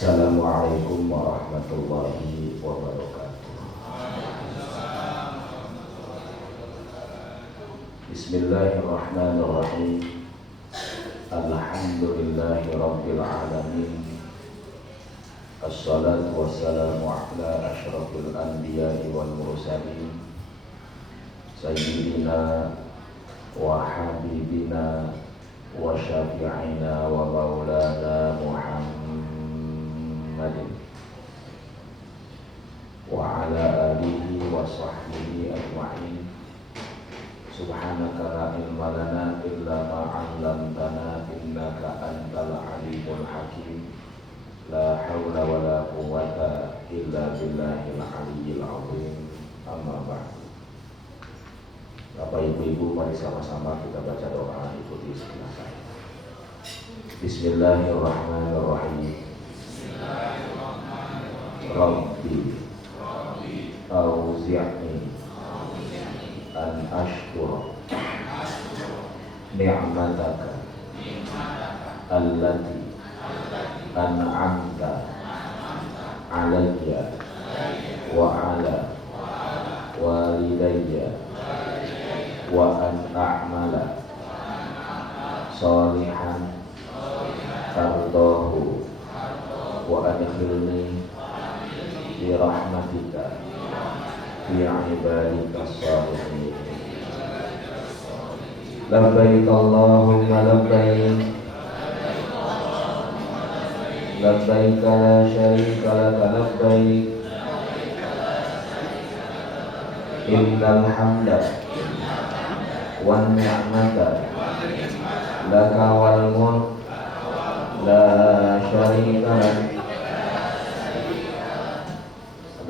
Assalamualaikum warahmatullahi wabarakatuh. Bismillahirrahmanirrahim. Alhamdulillahi rabbil alamin. Assalatu wassalamu ala asyrafil anbiya'i wal mursalin sayyidina wa habibina wa syafi'ina wa maulana Muhammadin wa ala alihi wa sahbihi ajma'in. Subhanaka la ilma lana illa ma 'allamtana innaka antal alimul hakim. La haula wa la quwwata illa billahil aliyyil azim. Amma ba'du. Bapak Ibu, mari sama-sama kita baca doa, ikuti sebelah saya. Bismillahirrahmanirrahim. Rabbi auzi'ni an ashkura ni'mataka allati an'amta alayya wa ala walidayya wa an a'mala salihan tardahu wa adkhilni bi rahmatika fi ibadika shalihin. Labbaik Allahumma labbaik, labbaik la syarika laka labbaik, innal hamda wan ni'mata laka wal mulk la syarika lak.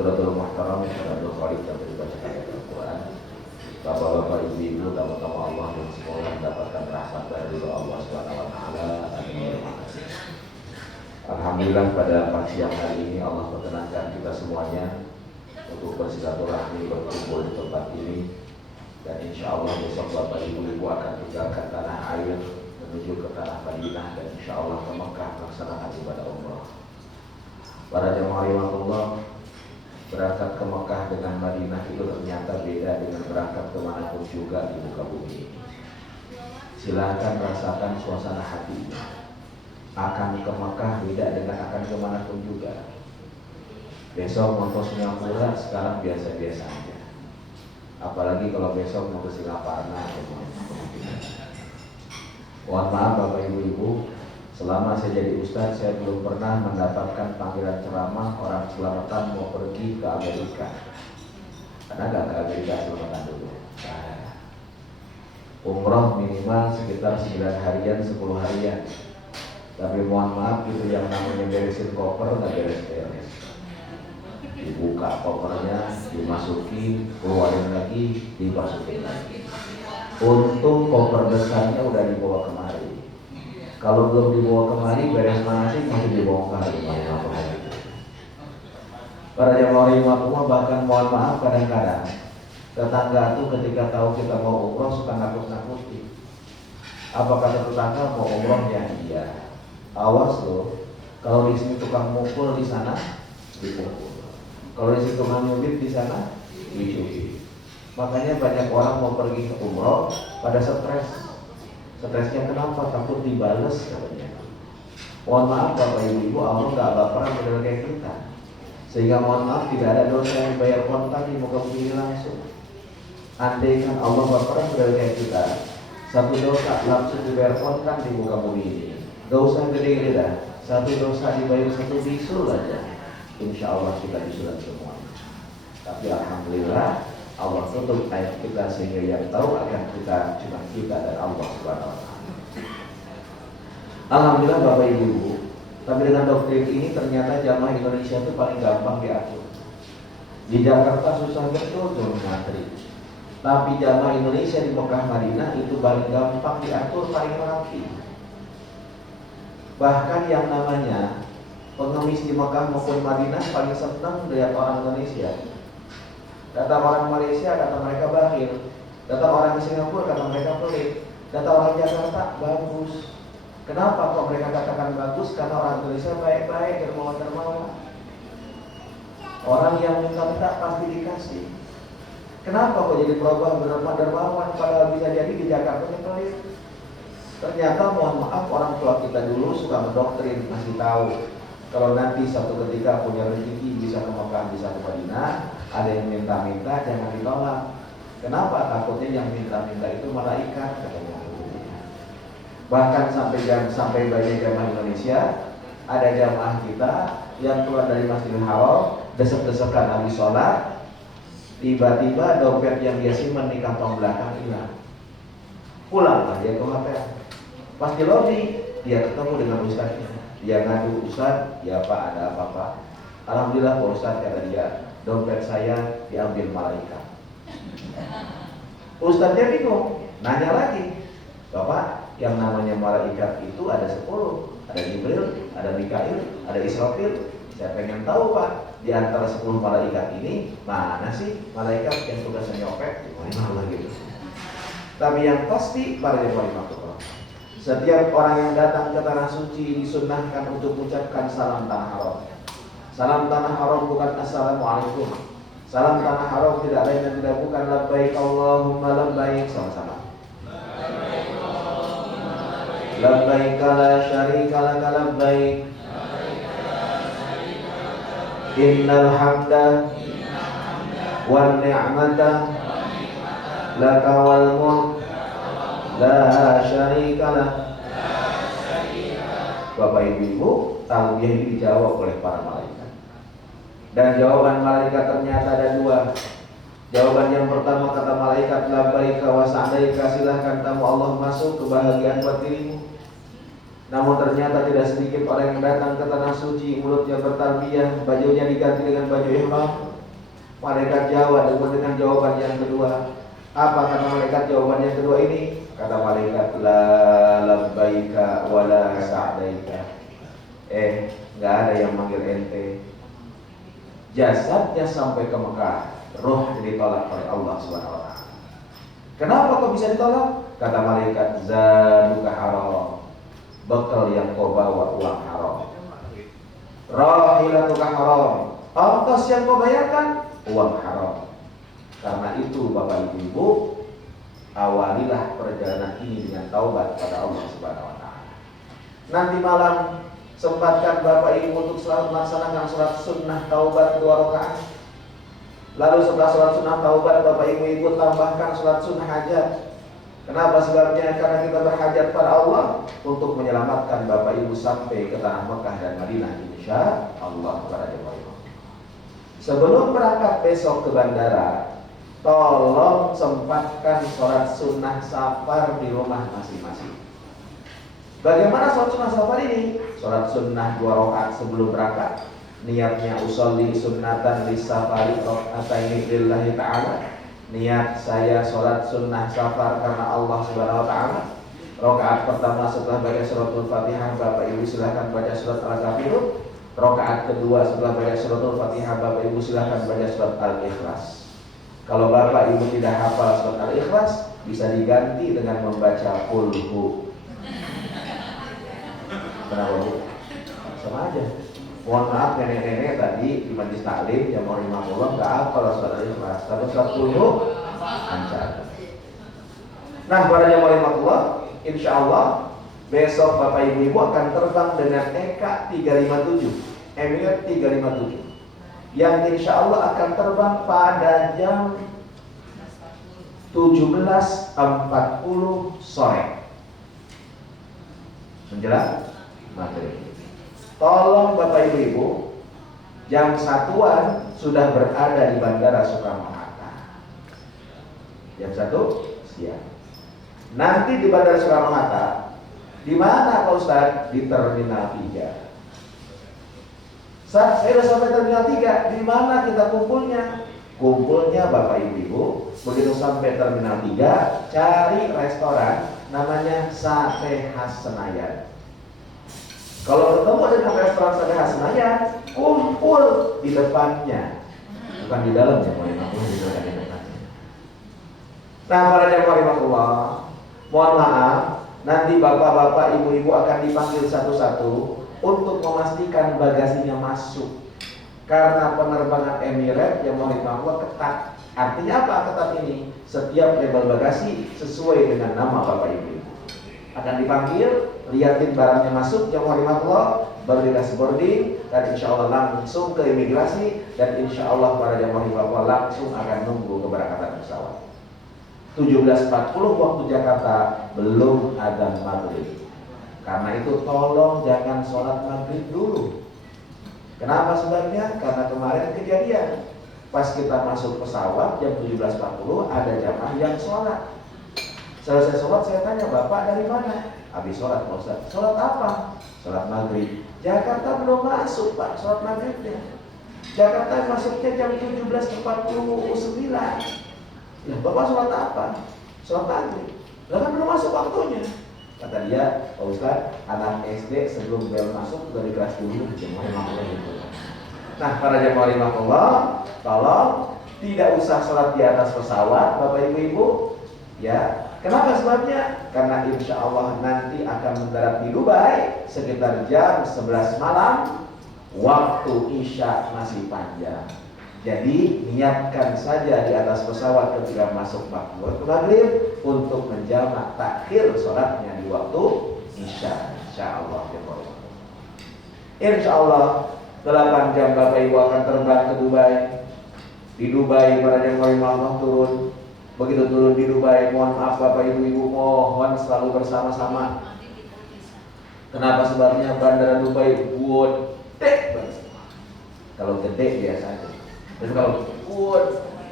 Hadratul muhtaram Syekh Khalid yang dibacakan Al-Quran. Bapak-bapak, ibu-ibu, tamu-tamu Allah dan semoga mendapatkan rahmat dari Allah Subhanahu wa taala. Amin. Alhamdulillah, pada pagi siang hari ini Allah perkenankan kita semuanya untuk bersilaturahmi, berkumpul di tempat ini, dan insya Allah besok bapak ibu-ibu akan tinggalkan tanah air menuju ke tanah Madinah dan insya Allah ke Mekah melaksanakan ibadah umrah. Para jemaah rahmatullah, berangkat ke Mekah dengan Madinah itu ternyata beda dengan berangkat kemanapun juga di muka bumi ini. Silahkan rasakan suasana hatinya. Akan ke Mekah beda dengan akan kemanapun juga. Besok mau ke Singapura, sekarang biasa-biasa aja. Apalagi kalau besok mau ke Singapura. Mohon maaf Bapak Ibu-ibu, selama saya jadi ustadz, saya belum pernah mendapatkan panggilan ceramah orang selamatan mau pergi ke Amerika. Karena nggak ke Amerika selamatan dulu. Umroh minimal sekitar 9 harian, 10 harian. Tapi mohon maaf, itu yang namanya beresin koper nggak beres-beres. Dibuka kopernya, dimasuki, keluarin lagi, dimasukin lagi. Untung koper besarnya udah dibawa kemari. Kalau belum dibawa kemari, beres mana sih masih dibongkar. Para jemaah rahimahumullah, bahkan mohon maaf kadang-kadang tetangga tuh ketika tahu kita mau umroh suka nakut-nakuti. Apa kata tetangga, mau umroh ya? Iya. Awas loh, kalau di sini tukang mukul, di sana dipukul. Kalau di sini tukang nyubit, di sana dicubit. Makanya banyak orang mau pergi ke umroh pada stres. Stresnya kenapa? Takut dibales katanya. Mohon maaf Bapak Ibu, Allah nggak baperan model kayak kita. Sehingga mohon maaf, tidak ada dosa yang bayar kontan di muka bumi langsung. Andai kan Allah baperan model kayak kita, satu dosa langsung dibayar kontan di muka bumi ini. Dosa gede-gede dah, satu dosa dibayar satu bisul aja, insya Allah kita disulat semua. Tapi alhamdulillah Allah tutup ayat kita sehingga yang tahu akan kita cuma kita dan Allah Subhanahu wa taala. Alhamdulillah Bapak Ibu, tapi dengan doktrin ini ternyata jamaah Indonesia itu paling gampang diatur. Di Jakarta susah betul tuh ngantri. Tapi jamaah Indonesia di Mekah Madinah itu paling gampang diatur, paling rapi. Bahkan yang namanya pengemis di Mekah maupun Madinah paling senang lihat orang Indonesia. Datang orang Malaysia, kata mereka bakhil. Datang orang di Singapura, kata mereka pelit. Datang orang Jakarta, bagus. Kenapa kok mereka katakan bagus? Karena orang Indonesia baik-baik, dermawan-dermawan. Orang yang minta-minta pasti dikasih. Kenapa kok jadi berubah dermawan padahal bisa jadi di Jakarta pelit? Ternyata mohon maaf orang tua kita dulu suka mendoktrin, masih tahu kalau nanti suatu ketika punya rezeki bisa ke Mekah, bisa ke Madinah, ada yang minta-minta jangan ditolak. Kenapa? Takutnya yang minta-minta itu malaikat katanya. Bahkan sampai banyak jamaah Indonesia, ada jamaah kita yang keluar dari Masjidil Haram, desek-desekan habis sholat, tiba-tiba dompet yang dia simpan di kantong belakang hilang. Pulanglah dia ke hotel. Pas di lobi, dia ketemu dengan ustaznya. Dia ngadu, "Ustaz, ya Pak, ada apa-apa?" "Alhamdulillah Pak Ustaz," kata dia, "dompet saya diambil malaikat." Ustaznya bingung, nanya lagi, "Bapak, yang namanya malaikat itu ada 10, ada Jibril, ada Mikail, ada Israfil. Saya pengen tahu Pak, di antara 10 malaikat ini mana sih malaikat yang tugasnya nyopet?" Gitu. Tapi yang pasti para jemaah, setiap orang yang datang ke tanah suci disunnahkan untuk mengucapkan salam tanah haram. Salam tanah haram bukan assalamualaikum. Salam tanah haram tidak lain dan tidak bukan labbaik Allahumma labbaik, sama-sama. Labbaik la syarika laka labbaik. Innal hamda wan ni'mata laka wal mulk la syarikalah. Bapak Ibu, talbiyah ini dijawab oleh para malaikat. Dan jawaban malaikat ternyata ada 2. Jawaban yang pertama kata malaikat, labbaika wa sa'daika, silahkan kamu Allah masuk, kebahagiaan buat dirimu. Namun ternyata tidak sedikit orang yang datang ke tanah suci, mulutnya bertalbiyah, bajunya diganti dengan baju ihram. Malaikat jawab dengan jawaban yang kedua. Apa kata malaikat jawaban yang kedua ini? Kata malaikat, la labbaika wa la sa'daika. Nggak ada yang manggil ente. Jasadnya sampai ke Mekah, roh ditolak oleh Allah SWT. Kenapa kok bisa ditolak? Kata malaikat, zaduka haram, bekal yang kau bawa uang haram. Rahilatuka haram, ongkos yang kau bayarkan uang haram. Karena itu Bapak Ibu, awalilah perjalanan ini dengan taubat pada Allah Subhanahu wa taala. Nanti malam sempatkan Bapak Ibu untuk selalu melaksanakan sholat sunnah taubat 2 rakaat. Lalu setelah sholat sunnah taubat, Bapak Ibu ikut tambahkan sholat sunnah hajat. Kenapa sebabnya? Karena kita berhajat pada Allah untuk menyelamatkan Bapak Ibu sampai ke tanah Mekah dan Madinah, insya Allah. Sebelum berangkat besok ke bandara, tolong sempatkan sholat sunnah safar di rumah masing-masing. Bagaimana sholat sunnah safar ini? Sholat sunnah 2 rakaat sebelum berangkat. Niatnya usolli sunnatan di safari rakaataini lillahi ta'ala. Niat saya sholat sunnah safar karena Allah Subhanahu wa ta'ala. Rakaat pertama setelah baca suratul Fatihah, Bapak Ibu silahkan baca surat Al-Kafirun. Rakaat kedua setelah baca suratul Fatihah, Bapak Ibu silahkan baca surat Al-Ikhlas. Kalau Bapak Ibu tidak hafal surat Al-Ikhlas, bisa diganti dengan membaca Qul-hu. Kenapa Bu? Sama aja. Mohon maaf nenek-nenek tadi di majlis taklim yang mau 50 nggak hafal surat Al-Ikhlas, tapi surat Qul-hu lancar. Nah, para jamaah 50, insya Allah besok Bapak Ibu akan terbang dengan EKA 357, Emirates 357, yang insya Allah akan terbang pada jam 17.40 sore menjelang maghrib. Tolong Bapak Ibu, jam 1-an sudah berada di Bandara Soekarno-Hatta. Jam 1 siang. Nanti di Bandara Soekarno-Hatta, di mana Pak Ustaz? Di Terminal 3. Saat saya sudah sampai Terminal 3, di mana kita kumpulnya? Kumpulnya Bapak Ibu, begitu sampai Terminal 3, cari restoran namanya Sate Khas Senayan. Kalau ketemu dengan restoran Sate Khas Senayan, kumpul di depannya, bukan di dalamnya, di depannya. Nah, para jamaah rahimahullah, mohon maaf, Nanti bapak-bapak, ibu-ibu akan dipanggil satu-satu untuk memastikan bagasinya masuk. Karena penerbangan Emirates yang mau dibawa ketat. Artinya apa ketat ini? Setiap label bagasi sesuai dengan nama bapak ibu. Akan dipanggil, liatin barangnya masuk, jam Allah, baru dikasih boarding, dan insya Allah langsung ke imigrasi, dan insya Allah para jamaah Allah langsung akan nunggu keberangkatan pesawat. 17.40 waktu Jakarta belum ada maghrib. Karena itu tolong jangan sholat maghrib dulu. Kenapa sebabnya? Karena kemarin kejadian pas kita masuk pesawat jam 17.40 ada jamaah yang sholat. Selesai sholat saya tanya, Bapak dari mana? Habis sholat Pak Ustaz. Sholat apa? Sholat maghrib. Jakarta belum masuk Pak sholat maghribnya. Jakarta masuknya jam 17.49. Ya Bapak sholat apa? Sholat maghrib. Lah kan belum masuk waktunya. Kata dia, Pak Ustaz, anak SD sebelum bel masuk sudah di kelas dulu. Nah, para jamaah rahmatullah, tolong tidak usah sholat di atas pesawat, Bapak Ibu-ibu. Ya, kenapa sebabnya? Karena insya Allah nanti akan mendarat di Dubai sekitar jam 11 malam. Waktu Isya masih panjang. Jadi niatkan saja di atas pesawat ketika masuk waktu maghrib untuk menjamak takhir sholatnya di waktu Isya. Insya Allah. Insya Allah 8 jam Bapak Ibu akan terbang ke Dubai. Di Dubai para jemaah Allah turun. Begitu turun di Dubai, mohon maaf Bapak Ibu mohon selalu bersama-sama. Kenapa sebabnya bandara Dubai gede banget. Kalau gede biasa aja. Dan kalau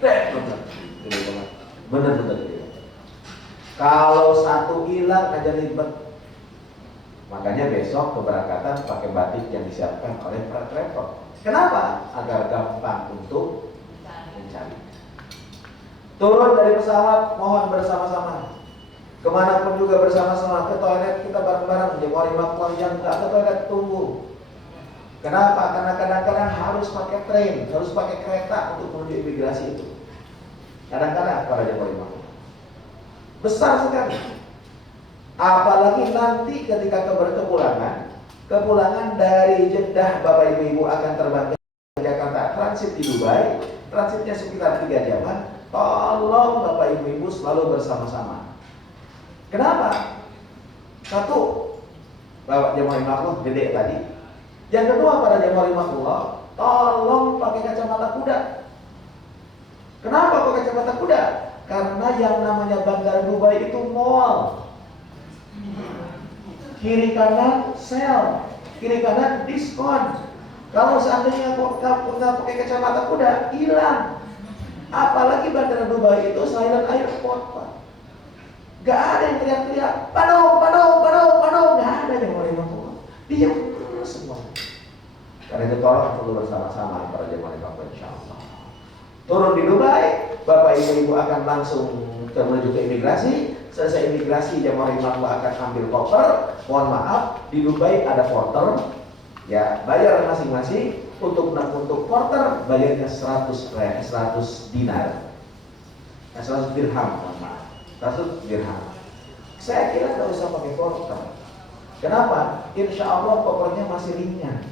gede banget, bener-bener gede. Kalau satu hilang aja ribet. Makanya besok keberangkatan pakai batik yang disiapkan oleh para travel. Kenapa? Agar gampang untuk mencari. Turun dari pesawat, mohon bersama-sama. Kemanapun juga bersama-sama. Ke toilet kita bareng-bareng. Jemaah imam yang nggak ke toilet tunggu. Kenapa? Karena kadang-kadang harus pakai train, harus pakai kereta untuk menuju imigrasi itu. Kadang-kadang para jemaah imam besar sekali. Apalagi nanti ketika kepulangan dari Jeddah, Bapak Ibu akan terbang ke Jakarta, transit di Dubai, transitnya sekitar 3 jaman. Tolong Bapak Ibu selalu bersama-sama. Kenapa? Satu, bawa jemaah Allah gede tadi. Yang kedua, para jemaah Allah, tolong pakai kacamata kuda. Kenapa pakai kacamata kuda? Karena yang namanya Bandara Dubai itu mall. Kiri kanan sale, kiri kanan diskon. Kalau seandainya nggak pakai kacamata kuda, hilang. Apalagi Bandara Dubai itu silent airport, Pak. Gak ada yang teriak-teriak, Padong, nggak ada yang mau ngomong. Diam semua. Karena itu tolong perlu bersama-sama para jemaah Bapak insyaallah. Turun di Dubai, Bapak Ibu akan langsung menuju ke imigrasi. Selesai imigrasi, jemaah Allah akan ambil koper. Mohon maaf, di Dubai ada porter. Ya, bayar masing-masing. Untuk porter bayarnya 100 dinar. 100 dirham, mohon maaf. 100 dirham. Saya kira nggak usah pakai porter. Kenapa? Insya Allah kopernya masih ringan,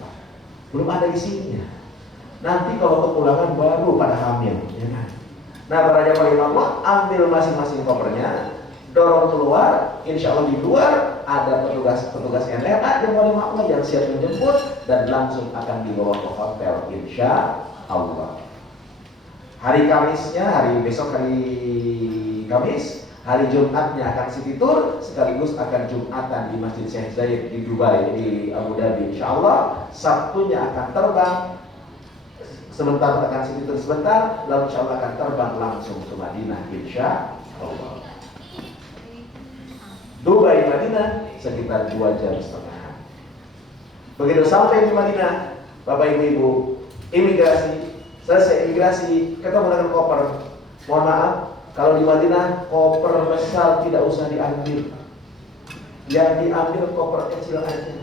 belum ada isinya. Nanti kalau kepulangan baru pada hamil, ya kan? Nah, para jemaah Allah ambil masing-masing kopernya, dorong keluar. Insya Allah di luar ada petugas NRA jemaah Allah yang siap menjemput dan langsung akan dibawa ke hotel. Insya Allah. Hari Kamisnya, besok hari Kamis, hari Jumatnya akan city tour, sekaligus akan Jumatan di Masjid Syekh Zayed di Dubai, di Abu Dhabi. Insya Allah Sabtunya akan terbang sebentar, akan city tour sebentar, lalu insya Allah akan terbang langsung ke Madinah. Insya Allah. Dubai Madinah sekitar 2,5 jam. Begitu sampai di Madinah, Bapak Ibu, imigrasi, selesai imigrasi, ketemu dengan koper. Mohon maaf, kalau di Madinah koper besar tidak usah diambil. Yang diambil koper kecil aja.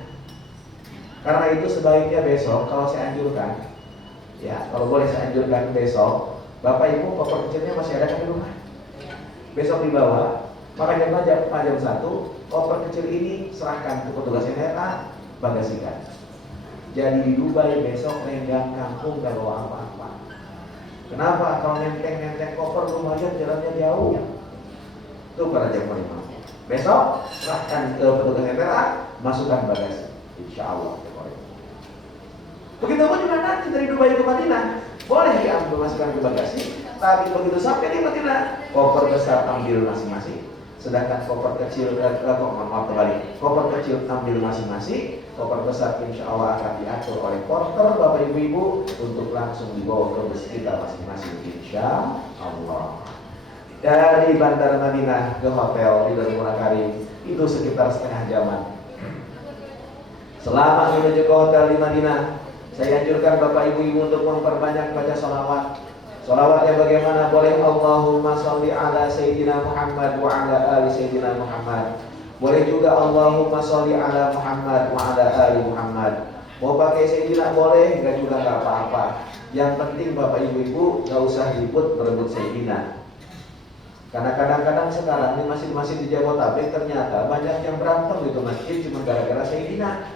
Karena itu sebaiknya besok, kalau saya anjurkan, ya kalau boleh saya anjurkan besok, Bapak Ibu koper kecilnya masih ada kan di rumah. Besok dibawa, Makanya jam 1, koper kecil ini serahkan ke petugas NRA, bagasikan. Jadi di Dubai besok renggang kampung gak bawa apa-apa. Kenapa? Kalau nenteng koper lumayan jalannya jauh. Itu para jemaah. Besok serahkan ke petugas NRA, masukkan bagasi. Insya Allah. Begitu pun juga nanti dari Dubai ke Madinah, boleh diambil masukkan ke bagasi. Tapi begitu sampai di Madinah, koper besar ambil masing-masing. Sedangkan koper kecil, koper kecil ambil masing-masing, koper besar insya Allah akan diatur oleh porter Bapak Ibu untuk langsung dibawa ke bus kita masing-masing insya Allah. Dari Bandara Madinah ke hotel di Darul Murah Karim itu sekitar setengah jaman. Selama menuju ke hotel di Madinah, saya anjurkan Bapak Ibu untuk memperbanyak baca sholawat. Sholawatnya bagaimana? Boleh Allahumma sholli ala Sayyidina Muhammad wa ala ali Sayyidina Muhammad. Boleh juga Allahumma sholli ala Muhammad wa ala ali Muhammad. Mau pakai Sayyidina boleh, enggak juga enggak apa-apa. Yang penting Bapak Ibu enggak usah ribut berebut Sayyidina. Karena kadang-kadang sekarang di masjid-masjid di Jabodetabek ternyata banyak yang berantem gitu masjid cuma gara-gara Sayyidina.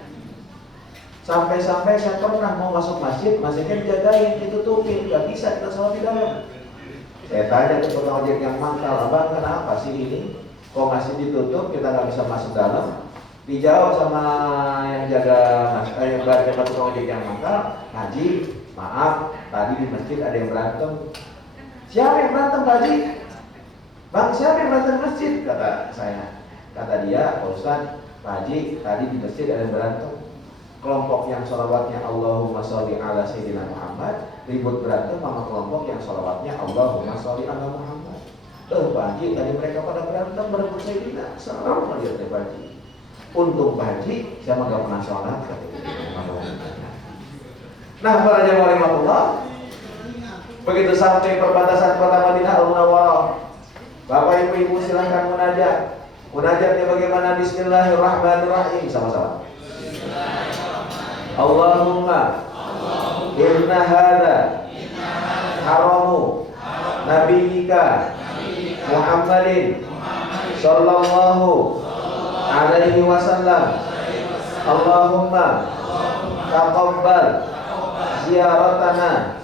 Sampai-sampai saya pernah mau masuk masjid, masjidnya dijagain, ditutupin, nggak bisa kita sholat di dalam. Saya tanya ke tukang ojek yang mangkal, abang kenapa sih ini? Kok masjid ditutup, kita nggak bisa masuk dalam? Dijawab sama yang jaga yang jaga tukang ojek yang mangkal, Haji, maaf, tadi di masjid ada yang berantem. Siapa yang berantem, Pak Haji? Bang, siapa yang berantem masjid? Kata saya. Kata dia, Pak Ustaz, Pak Haji, tadi di masjid ada yang berantem. Kelompok yang sholawatnya Allahumma sholli ala Sayyidina Muhammad ribut berantem sama kelompok yang sholawatnya Allahumma sholli ala Muhammad. Pak Haji, tadi mereka pada berantem berebut Sayyidina. Serem melihat Pak Haji. Untung Pak Haji, saya mah gak pernah sholat. Nah, para jamaah rahmatullah, begitu sampai perbatasan kota Madinah Al-Munawwarah, Bapak Ibu silahkan munajat. Munajatnya bagaimana? Bismillahirrahmanirrahim. Sama-sama. Allahumma inna hadha haramu nabiyyika Muhammadin sallallahu alaihi wasallam. Allahumma taqabbal ziyaratana.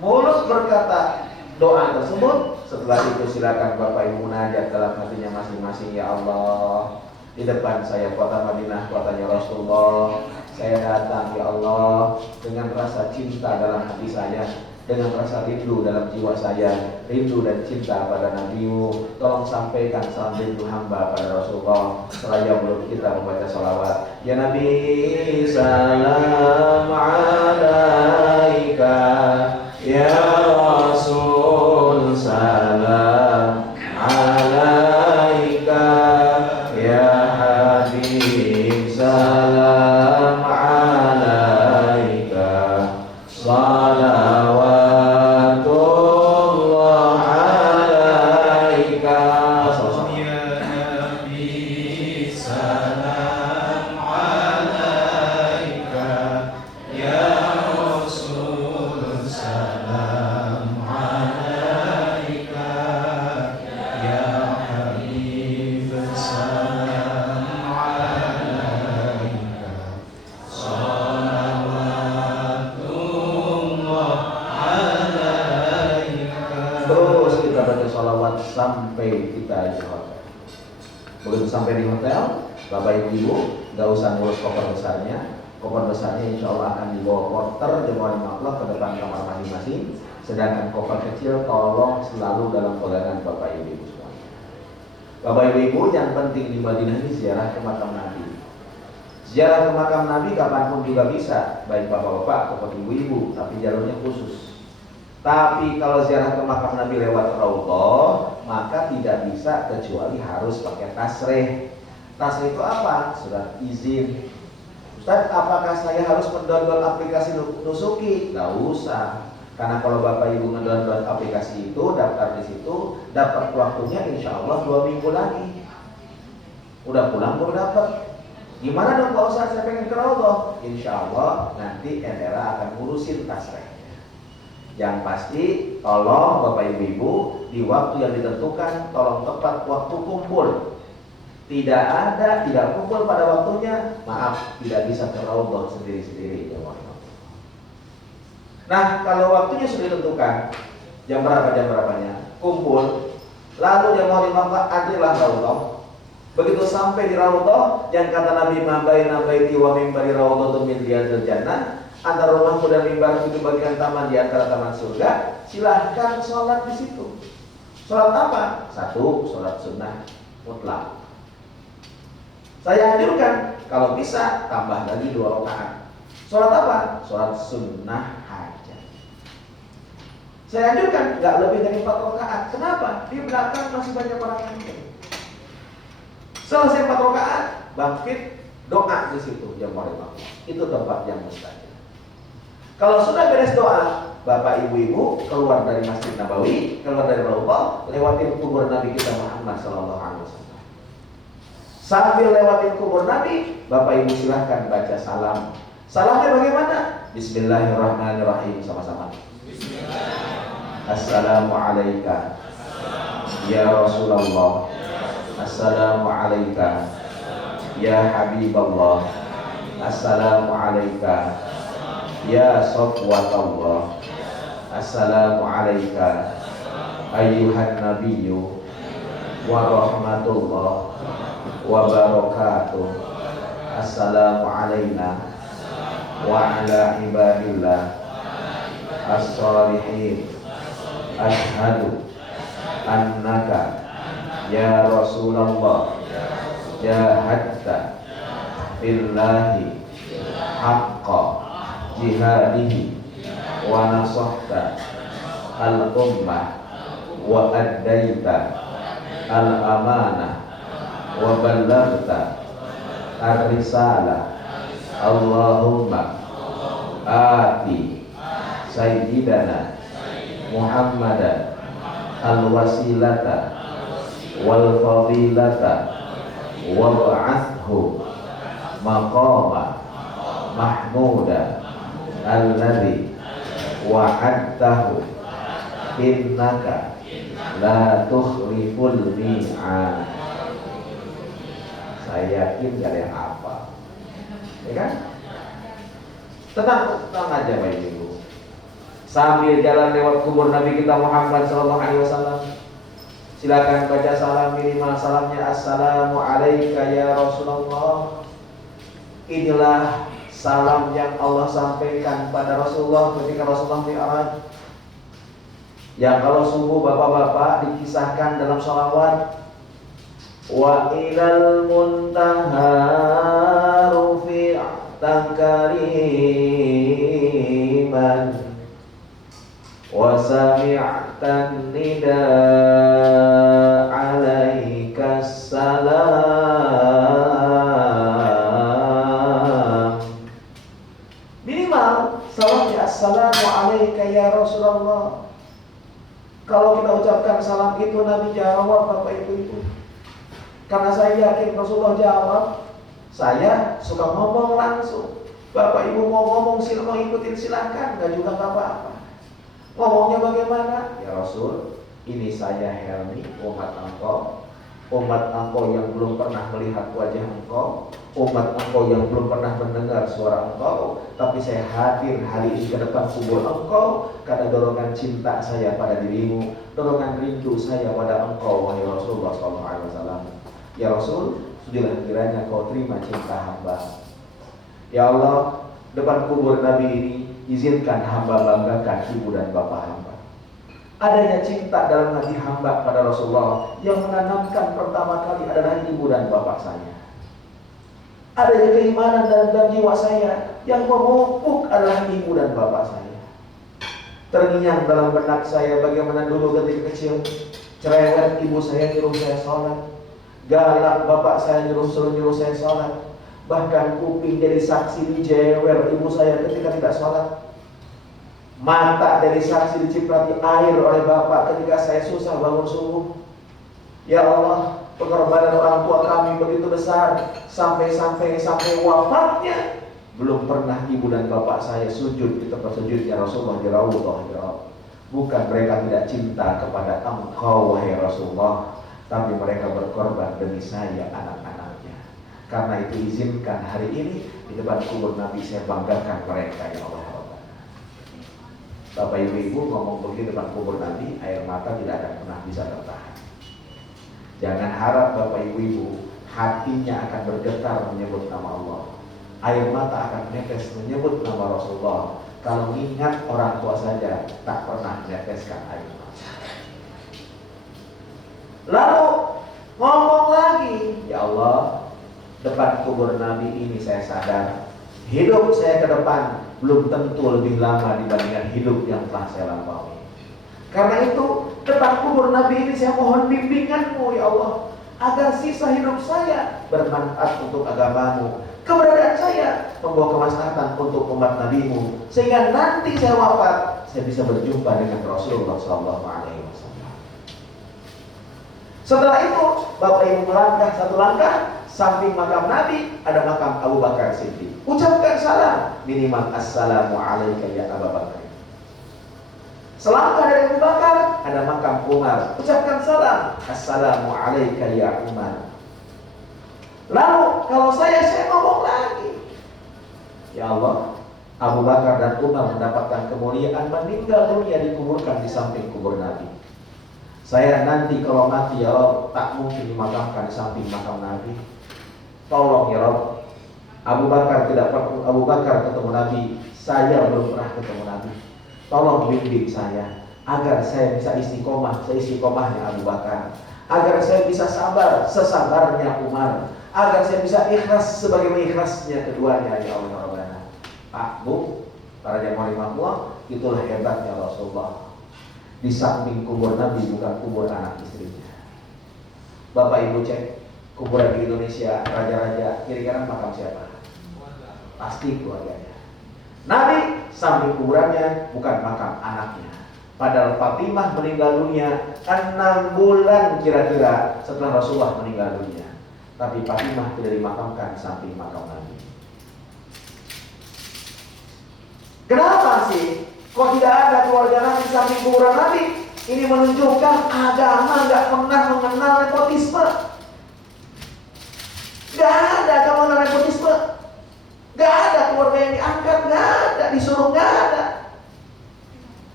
Mulut berkata doa tersebut, setelah itu silakan Bapak Ibu munajat dalam hatinya masing-masing. Ya Allah, di depan saya kota Madinah, kotanya Rasulullah. Saya datang ya Allah dengan rasa cinta dalam hati saya, dengan rasa rindu dalam jiwa saya, rindu dan cinta pada Nabi-Mu. Tolong sampaikan salam rindu hamba pada Rasulullah seraya mulut kita membaca salawat. Ya Nabi, salam alaika. Ya Rasul, salam alaika. Ya Habib, salam alaika. Salawatullah alaika. Ya Nabi, salam alaika. Ya Rasul, salam alaika. Ya Habib, salam alaika. Salawatullah alaika. Terus kita baca salawat sampai kita di hotel. Begitu sampai di hotel, Bapak Ibu gak usah ngurus koper besarnya. Koper besarnya insya Allah akan dibawa porter jemaah makhluk ke depan kamar masing-masing. Sedangkan koper kecil tolong selalu dalam pegangan Bapak Ibu semuanya. Bapak Ibu yang penting di Madinah ini ziarah ke makam Nabi. Ziarah ke makam Nabi kapanpun juga bisa, baik bapak-bapak ataupun ibu-ibu, tapi jalurnya khusus. Tapi kalau ziarah ke makam Nabi lewat Raudhah, maka tidak bisa kecuali harus pakai tasrih. Tasrih itu apa? Surat izin. Ustaz, apakah saya harus mendownload aplikasi Nusuki? Nggak usah. Karena kalau Bapak Ibu mendownload aplikasi itu, daftar di situ, dapat waktunya insya Allah 2 minggu lagi. Udah pulang baru dapat. Gimana dong Pak Ustaz, saya pengen ke Raudhah? Insya Allah nanti NRA akan ngurusin tasrihnya. Yang pasti tolong Bapak Ibu di waktu yang ditentukan tolong tepat waktu kumpul. Tidak kumpul pada waktunya, maaf, tidak bisa ke raudhah sendiri-sendiri ya. Nah, kalau waktunya sudah ditentukan, jam berapanya, kumpul, lalu jam 5 antrilah raudhah. Begitu sampai di raudhah, yang kata Nabi mabaina baiti wa mimbari raudhatun min riyadil jannah, antara rumahku dan mimbar itu bagian taman di antara taman surga, silahkan sholat di situ. Sholat apa? 1, sholat sunnah mutlak. Saya anjurkan kalau bisa tambah lagi 2 rakaat. Sholat apa? Sholat sunnah hajat. Saya anjurkan nggak lebih dari 4 rakaat. Kenapa? Di belakang masih banyak orang yang selesai 4 rakaat, bangkit doa di situ jam 5. Itu tempat yang mustajab. Kalau sudah beres doa, Bapak Ibu keluar dari Masjid Nabawi, keluar dari raudhah, lewatin kubur Nabi kita Muhammad sallallahu alaihi wasallam. Sambil lewatin kubur Nabi, Bapak Ibu silahkan baca salam. Salamnya bagaimana? Bismillahirrahmanirrahim, sama-sama. Assalamualaikum ya Rasulullah. Assalamualaikum ya Habiballah. Assalamualaikum ya Safwatullah. Assalamualaikum ayyuhan nabiyyu wa rahmatullah wa barakatuh. Assalamu alayna wa ala ibadillah as-salihin. Ashhadu annaka ya Rasulullah jahadta billahi haqqa jihadihi wa nasahta al-ummah wa addaita al-amanah wa ballaghta ar-risalah. Allahumma ati sayyidana Muhammadan al-wasilata wal fadilata wab'athhu maqama mahmuda alladhi wa'adtahu innaka la tukhliful mi'ad. Saya yakin gak ada yang apa, ya kan? Tenang aja Bapak Ibu. Sambil jalan lewat kubur Nabi kita Muhammad sallallahu alaihi wasallam, silakan baca salam, minimal salamnya assalamu alayka ya Rasulullah. Inilah salam yang Allah sampaikan pada Rasulullah ketika Rasulullah mi'raj. Yang kalau subuh bapak-bapak dikisahkan dalam sholawat, wa ilal muntaha rufi'ta kariman wa sami'tan nida alaika salam. Minimal salamnya assalamu alayka ya Rasulullah. Kalau kita ucapkan salam itu Nabi jawab Bapak Ibu. Karena saya yakin Rasulullah jawab. Saya suka ngomong langsung. Bapak Ibu mau ngomong mau ikutin silahkan, nggak juga nggak apa-apa. Ngomongnya bagaimana? Ya Rasul, ini saya Helmi, umat engkau yang belum pernah melihat wajah engkau, umat engkau yang belum pernah mendengar suara engkau, tapi saya hadir hari ini ke depan kubur engkau karena dorongan cinta saya pada dirimu, dorongan rindu saya pada engkau wahai Rasulullah SAW. Ya Rasul, sudahlah kiranya kau terima cinta hamba. Ya Allah, depan kubur Nabi ini izinkan hamba banggakan ibu dan bapak hamba. Adanya cinta dalam hati hamba pada Rasulullah yang menanamkan pertama kali adalah ibu dan bapak saya. Adanya keimanan dalam jiwa saya yang memupuk adalah ibu dan bapak saya. Terngiang dalam benak saya bagaimana dulu ketika kecil, cerewet ibu saya nyuruh saya sholat, galak bapak saya nyuruh saya sholat, bahkan kuping jadi saksi dijewer ibu saya ketika tidak sholat, mata dari saksi diciprati air oleh bapak ketika saya susah bangun subuh. Ya Allah, pengorbanan orang tua kami begitu besar sampai wafatnya Belum pernah ibu dan bapak saya sujud di tempat sujudnya Rasulullah di Raudhah. Bukan mereka tidak cinta kepada engkau wahai Rasulullah, tapi mereka berkorban demi saya anak-anaknya. Karena itu izinkan hari ini di depan kubur Nabi saya banggakan mereka ya Allah. Bapak ibu-ibu ngomong begitu depan kubur Nabi, air mata tidak akan pernah bisa tertahan. Jangan harap bapak ibu-ibu hatinya akan bergetar menyebut nama Allah. Air mata akan menetes menyebut nama Rasulullah. Kalau ingat orang tua saja tak pernah meneteskan air mata. Lalu ngomong lagi, ya Allah, depan kubur Nabi ini saya sadar hidup saya ke depan belum tentu lebih lama dibandingkan hidup yang telah saya lampaui. Karena itu depan kubur Nabi ini saya mohon bimbinganmu ya Allah, agar sisa hidup saya bermanfaat untuk agamamu, keberadaan saya membawa kemaslahatan untuk umat Nabimu, sehingga nanti saya wafat saya bisa berjumpa dengan Rasulullah SAW. Setelah itu bapak ibu melangkah satu langkah, samping makam Nabi ada makam Abu Bakar Siddiq. Ucapkan salam, minimal assalamu alayka ya Abu Bakar. Selangkah dari Abu Bakar ada makam Umar. Ucapkan salam, assalamu alayka ya Umar. Lalu kalau saya ngomong lagi, ya Allah, Abu Bakar dan Umar mendapatkan kemuliaan meninggal dunia dikuburkan di samping kubur Nabi. Saya nanti kalau mati ya Rabb tak mungkin dimakamkan di samping makam Nabi. Tolong ya Rabb, Abu Bakar ketemu Nabi, saya belum pernah ketemu Nabi. Tolong bimbing saya agar saya bisa istiqomah seistiqomahnya Abu Bakar, agar saya bisa sabar sesabarnya Umar, agar saya bisa ikhlas sebagaimana ikhlasnya keduanya ya Allah Rabbana. Pak, Bu, para jamaah Allah, itulah hebatnya Rasulullah. Di samping kubur Nabi bukan kubur anak istrinya. Bapak Ibu cek kuburan di Indonesia, raja-raja, kira-kira makam siapa? Pasti keluarganya. Nabi samping kuburannya bukan makam anaknya. Padahal Fatimah meninggal dunia 6 bulan kira-kira setelah Rasulullah meninggal dunia. Tapi Fatimah tidak dimakamkan samping makam Nabi. Kenapa sih? Kok tidak ada keluarga Nabi samping kuburan Nabi? Ini menunjukkan agama nggak pernah mengenal nepotisme. Nggak ada agama nepotisme. Nggak ada keluarga yang diangkat, nggak ada, disuruh, nggak ada.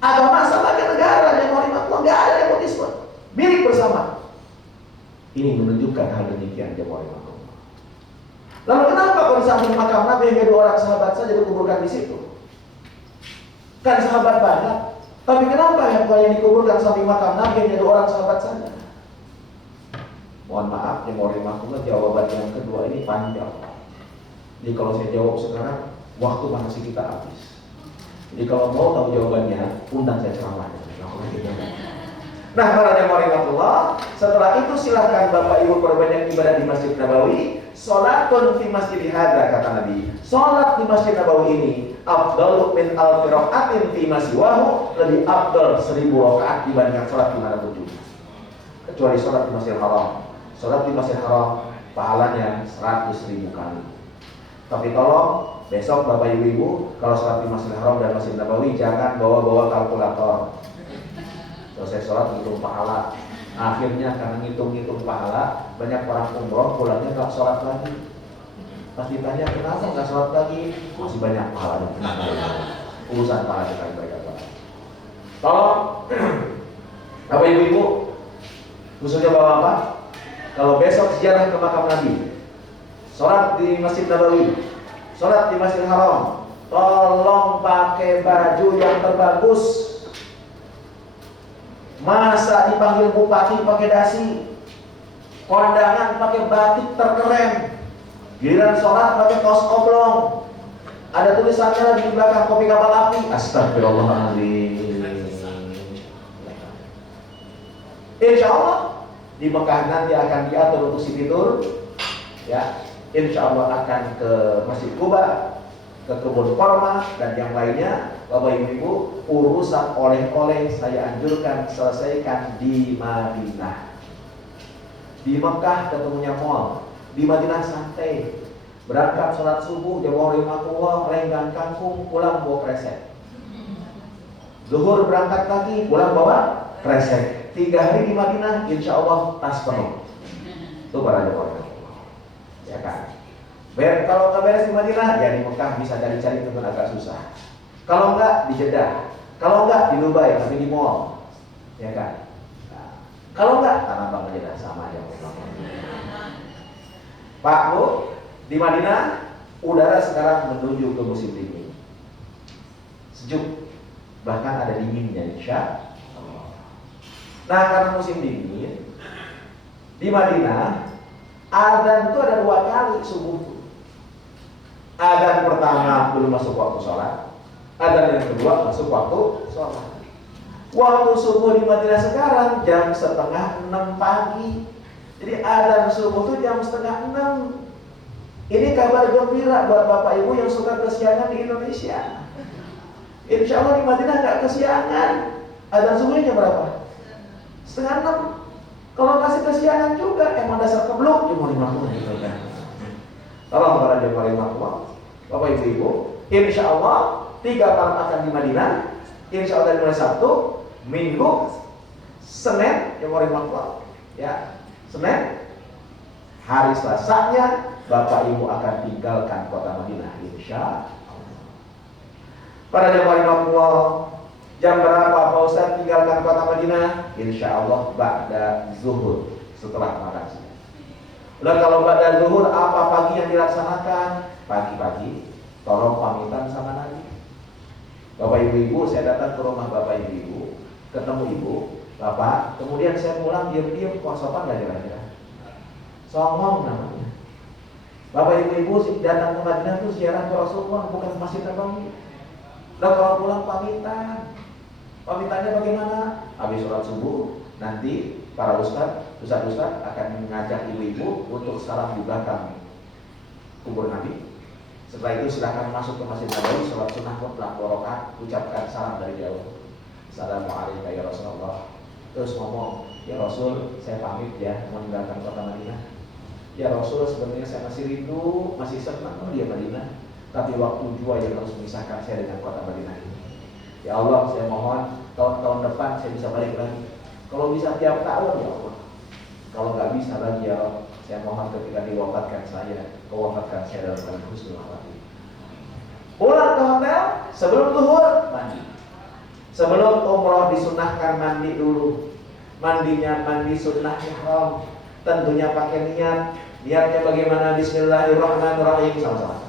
Agama sama kayak negara, yang mau Allah, nggak ada nepotisme. Milik bersama. Ini menunjukkan hal demikian jemaah Allah. Lalu kenapa kalau di samping makam Nabi hanya 2 orang sahabat saja dikuburkan di situ? Kan sahabat banyak, tapi kenapa yang dikuburkan samping makam Nabi hanya 2 orang sahabat saja? Mohon maaf, jemaah Allah, jawaban yang kedua ini panjang. Jadi kalau saya jawab sekarang, waktu masih kita habis. Jadi kalau mau tahu jawabannya, undang saya ceramah. Nah, para jemaah Allah, setelah itu silahkan Bapak Ibu perbanyak ibadah di Masjid Nabawi. Sholatun fi masjid hadza, kata Nabi. Sholat di Masjid Nabawi ini afdalu min alfi rakaatin fi masjiwahu, lebih afdal 1000 rakaat dibandingkan sholat di manapun juga. Kecuali sholat di Masjidil Haram. Sholat di Masjidil Haram pahalanya 100.000 kali. Tapi tolong besok Bapak Ibu kalau sholat di Masjidil Haram dan Masjid Nabawi jangan bawa-bawa kalkulator. Selesai sholat ngitung pahala. Akhirnya karena ngitung-ngitung pahala, banyak orang umroh pulangnya nggak sholat lagi. Pas ditanya kenapa nggak sholat lagi, masih banyak pahala. Urusan pahala kita mereka. Tolong, Bapak Ibu, khususnya Bapak-bapak, kalau besok ziarah ke makam Nabi, sholat di Masjid Nabawi, sholat di Masjidil Haram, tolong pakai baju yang terbagus. Masa dipanggil bupati pakai dasi, kondangan pakai batik terkeren, giliran sholat pakai kaos oblong, ada tulisannya di belakang kopi kapal api. Astagfirullahaladzim. Insya Allah di Mekah nanti akan diatur untuk si tidur, ya. Insya Allah akan ke Masjid Kuba, ke kebun korma dan yang lainnya. Bapak Ibu, urusan oleh-oleh saya anjurkan selesaikan di Madinah. Di Mekah ketemunya mall, di Madinah santai. Berangkat sholat subuh, jamaah rahimahullah, renggang kangkung, pulang bawa kresek. Zuhur berangkat lagi, pulang bawa kresek. 3 hari di Madinah, insya Allah tas penuh. Itu para jamaah rahimahullah. Ya kan? Kalau nggak beres di Madinah, ya di Mekah bisa cari-cari teman agak susah. Kalau nggak di Jeddah, kalau nggak di Dubai, tapi di mall, ya kan? Nah, kalau nggak Tanah Abang Jeddah sama aja. Pak Bu, di Madinah udara sekarang menuju ke musim dingin, sejuk, bahkan ada dinginnya insya Allah. Nah karena musim dingin di Madinah, adzan itu ada 2 kali subuh. Adzan pertama belum masuk waktu sholat, adzan yang kedua masuk waktu sholat. Waktu subuh di Madinah sekarang jam 5:30 pagi. Jadi adzan subuh itu jam 5:30. Ini kabar gembira buat bapak ibu yang suka kesiangan di Indonesia. Insya Allah di Madinah nggak kesiangan. Adzan subuhnya jam berapa? 5:30. Kalau kasih kesiangan juga emang dasar keblok cuma 50 gitu kan. Tolong para jemaah rahimahullah, bapak ibu, insya Allah 3 malam akan di Madinah. Insya Allah dari mulai Sabtu, Minggu, Senin, jemaah rahimahullah, ya Senin, hari Selasanya bapak ibu akan tinggalkan kota Madinah, insya Allah. Para jemaah rahimahullah, jam berapa Pak Ustaz tinggalkan kota Madinah? Insya Allah ba'da zuhur, setelah makan siang. Lalu kalau ba'da zuhur apa pagi yang dilaksanakan? Pagi-pagi tolong pamitan sama Nabi. Bapak ibu-ibu, saya datang ke rumah bapak ibu-ibu, ketemu ibu, bapak, kemudian saya pulang diam-diam, kok sopan gak kira-kira? Songong namanya. Bapak ibu-ibu datang ke Madinah itu ziarah ke Rasulullah, bukan Masjid Nabawi. Lalu kalau pulang pamitan. Pamitannya bagaimana? Habis sholat subuh, nanti para ustaz akan mengajak ibu-ibu untuk salam di belakang kubur Nabi. Setelah itu silahkan masuk ke Masjid Nabawi, sholat sunnah mutlak 2 rakaat, ucapkan salam dari jauh. Assalamualaikum ya Rasulullah. Terus ngomong, ya Rasul, saya pamit ya meninggalkan kota Madinah. Ya Rasul, sebenarnya saya masih rindu, masih senang dia Madinah, tapi waktu jua yang harus memisahkan saya dengan kota Madinah ini. Ya Allah, saya mohon tahun-tahun depan saya bisa balik lagi. Kalau bisa tiap tahun ya Allah. Kalau nggak bisa lagi ya Allah, saya mohon ketika diwafatkan saya, kewafatkan saya dalam keadaan husnul khatimah. Pulang ke hotel, sebelum zuhur mandi. Sebelum umroh disunahkan mandi dulu. Mandinya mandi sunnah ihram. Tentunya pakai niat. Niatnya bagaimana? Bismillahirrahmanirrahim. Sama-sama.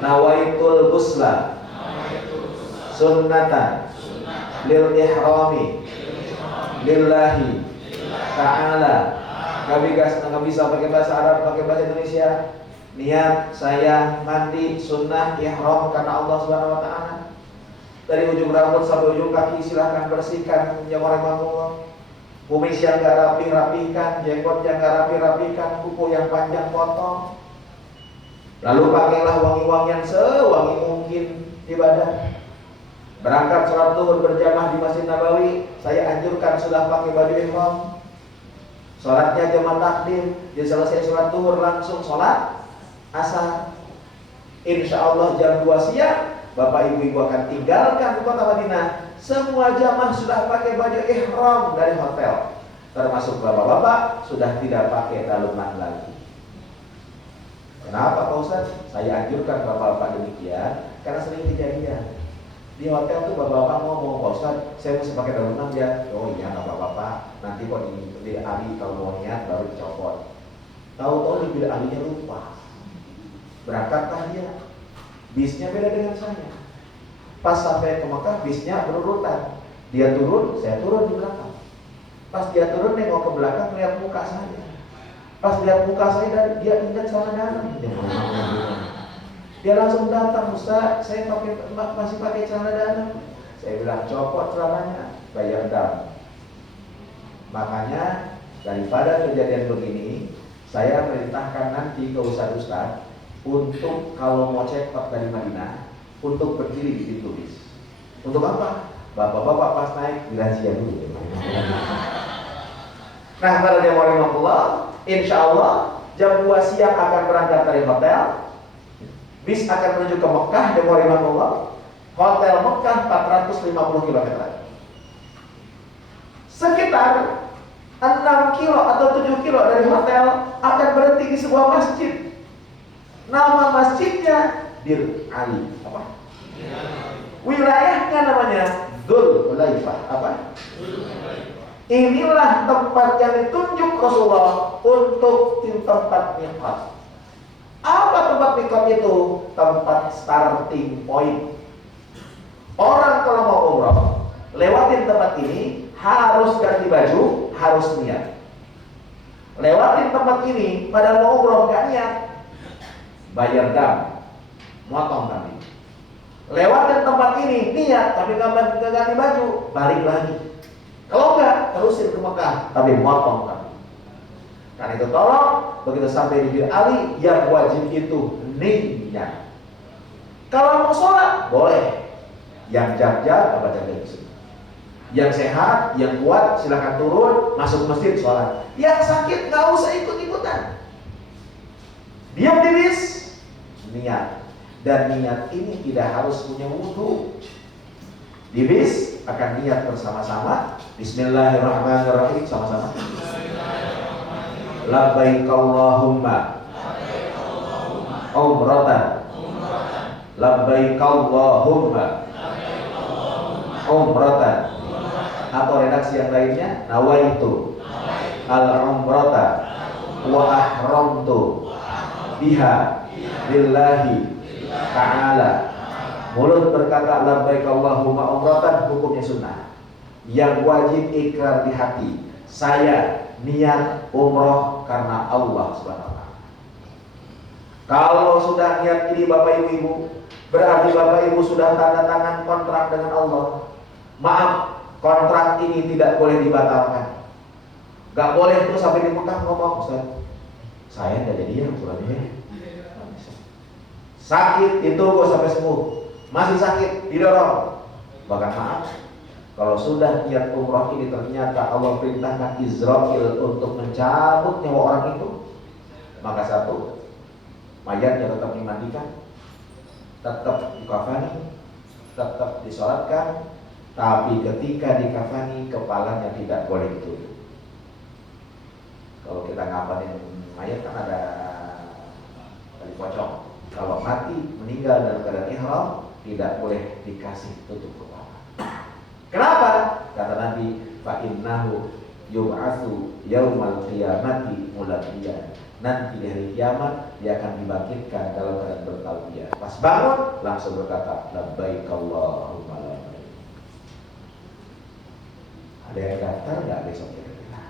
Nawaitul ghusla sunnatan lil ihrami lillahi ta'ala. Nggak bisa pakai bahasa Arab, pakai bahasa Indonesia. Niat saya mandi sunnah ihram karena Allah Subhanahu wa taala. Dari ujung rambut sampai ujung kaki silahkan bersihkan, ya warahmatullah. Kumis yang gak rapi rapikan, jenggot yang gak rapi rapikan, kuku yang panjang potong. Lalu pakailah wangi-wangian sewangi mungkin di badan. Berangkat sholat zuhur berjamaah di Masjid Nabawi, saya anjurkan sudah pakai baju ihram. Sholatnya jamaah takdim, jadi selesai sholat zuhur langsung sholat asar. Insya Allah jam 2 siang bapak ibu-ibu akan tinggalkan kota Madinah. Semua jamaah sudah pakai baju ihram dari hotel, termasuk bapak-bapak sudah tidak pakai daluman lagi. Kenapa Pak Ustaz? Saya anjurkan bapak-bapak demikian karena sering kejadian. Di hotel tuh bapak-bapak ngomong, Pak Ustaz, saya mesti pakai daluman ya. Oh iya nggak apa-apa. Nanti kok di Ali kalau mau niat baru dicopot. Tahu-tahu di bilik alinya lupa. Berangkatlah dia. Bisnya beda dengan saya. Pas sampai ke Mekah bisnya berurutan. Dia turun, saya turun di belakang. Pas dia turun nengok ke belakang lihat muka saya. Pas lihat muka saya dia ingat celana dalam. Dia langsung datang, Ustaz, saya masih pakai celana dalam. Saya bilang copot celananya, bayar dam. Makanya daripada kejadian begini, saya perintahkan nanti ke ustaz-ustaz untuk kalau mau check out dari Madinah, untuk berdiri di pintu bis. Untuk apa? Bapak-bapak pas naik dirazia dulu. Nah, para jemaah rahimahullah, insya Allah jam 2 siang akan berangkat dari hotel. Bis akan menuju ke Mekah, rahimahullah. Hotel Mekah 450 km. Sekitar 6 kilo atau 7 kilo dari hotel akan berhenti di sebuah masjid. Nama masjidnya Bir Ali. Apa? Wilayahnya namanya Dzulhulaifah. Apa? Inilah tempat yang ditunjuk Rasulullah untuk tempat miqat. Apa tempat miqat itu? Tempat starting point. Orang kalau mau umrah lewatin tempat ini harus ganti baju, harus niat. Lewatin tempat ini pada mau umrah gak niat, bayar dam, motong kami. Lewatin tempat ini niat tapi gak ganti baju, balik lagi. Kalau enggak, terusin ke Mekah tapi motong kami. Karena itu tolong begitu sampai di Bir Ali, yang wajib itu niat. Kalau mau sholat boleh, yang jam-jam baca bensin. Yang sehat, yang kuat silakan turun, masuk masjid sholat. Yang sakit nggak usah ikut-ikutan. Diam di bis, niat. Dan niat ini tidak harus punya wudhu. Di bis akan niat bersama-sama. Bismillahirrahmanirrahim, sama-sama. Labbaik Allahumma umratan. Labbaik Allahumma umratan. Atau redaksi yang lainnya, nawaitu al-umrata wa ahramtu biha lillahi ta'ala. Mulut berkata labbaik Allahumma umratan, hukumnya sunnah. Yang wajib ikrar di hati, saya niat umroh karena Allah Subhanahu wa ta'ala. Kalau sudah niat ini Bapak Ibu, berarti Bapak Ibu sudah tanda tangan kontrak dengan Allah. Maaf, kontrak ini tidak boleh dibatalkan. Gak boleh terus sampai di Mekah ngomong, Ustaz, saya gak jadi ya ukurannya. Sakit ditunggu sampai sembuh, masih sakit didorong. Bahkan maaf, kalau sudah niat umrah ini ternyata Allah perintahkan Israfil untuk mencabut nyawa orang itu, maka satu, mayatnya tetap dimandikan, tetap dikafani, tetap disolatkan, tapi ketika dikafani kepalanya tidak boleh ditutup. Kalau kita ngapain mayat kan ada tali pocong. Kalau mati meninggal dalam keadaan ihram tidak boleh dikasih tutup kepala. Kenapa? Kata Nabi, fa innahu yub'atsu yaumal qiyamati mulabbiyan. Nanti di hari kiamat dia akan dibangkitkan dalam keadaan bertalbiyah. Pas bangun langsung berkata labbaik Allahumma labbaik. Ada yang daftar nggak besok kira-kira?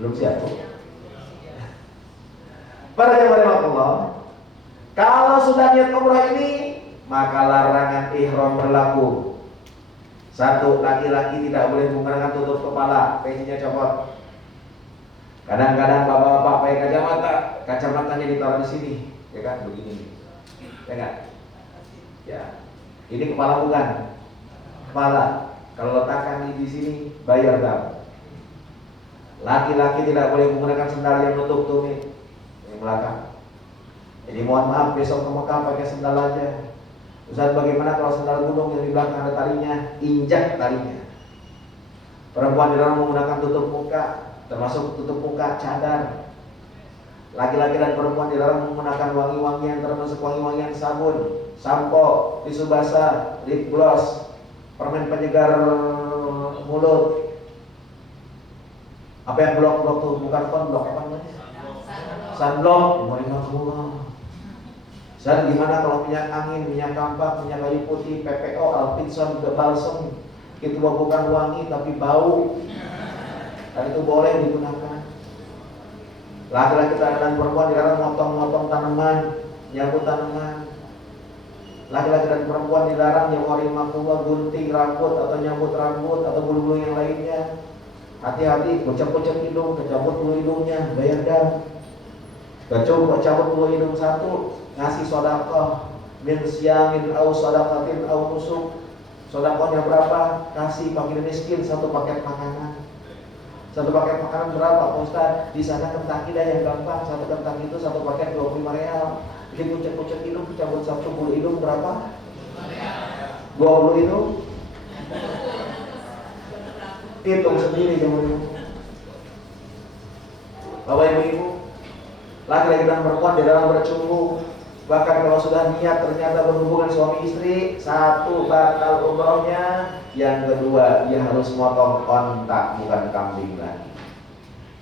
Belum siap, Bu? Para jemaah Allah, kalau sudah niat umrah ini maka larangan ihram berlaku. Satu, laki-laki tidak boleh menggunakan tutup kepala, pecinya copot. Kadang-kadang bapak-bapak pakai kacamata, kacamatanya ditaruh di sini, ya kan, begini, ya kan? Ya, ini kepala bukan, kepala. Kalau letakkan di sini, bayar dam. Laki-laki tidak boleh menggunakan sendal yang nutup tumit, yang belakang. Jadi mohon maaf, besok ke Mekah pakai sendal aja. Ustaz, bagaimana kalau sendal gunung yang di belakang ada talinya, injak talinya. Perempuan dilarang menggunakan tutup muka, termasuk tutup muka cadar. Laki-laki dan perempuan dilarang menggunakan wangi-wangian, termasuk wangi-wangian sabun, sampo, tisu basah, lip gloss, permen penyegar mulut. Apa yang blok-blok tuh? Bukan blok, apa namanya? Sunblock. Ustaz, gimana kalau minyak angin, minyak kampak, minyak kayu putih, PPO, Alpinson, balsam, itu bukan wangi tapi bau, dan itu boleh digunakan. Laki-laki dan perempuan dilarang motong-motong tanaman, nyabut tanaman. Laki-laki dan perempuan dilarang nyawari makhluk, gunting rambut atau nyabut rambut atau bulu-bulu yang lainnya. Hati-hati, kucek-kucek hidung, kecabut bulu hidungnya, bayar dam. Kecabut bulu hidung satu, ngasih sedekah min siyamin au sedekatin au nusuk. Sedekahnya berapa? Kasih fakir miskin satu paket makanan. Satu paket makanan berapa Pak Ustaz? Di sana kentang kita yang gampang, satu kentang itu satu paket 25 real. Bikin kucek-kucek hidung, cabut sabtu bulu hidung berapa? 20 hidung. Hitung sendiri jangan. Bapak Ibu, laki-laki dan perempuan di dalam bercumbu, bahkan kalau sudah niat ternyata berhubungan suami istri, satu batal umrohnya, yang kedua dia harus motong kontak, bukan kambing lagi.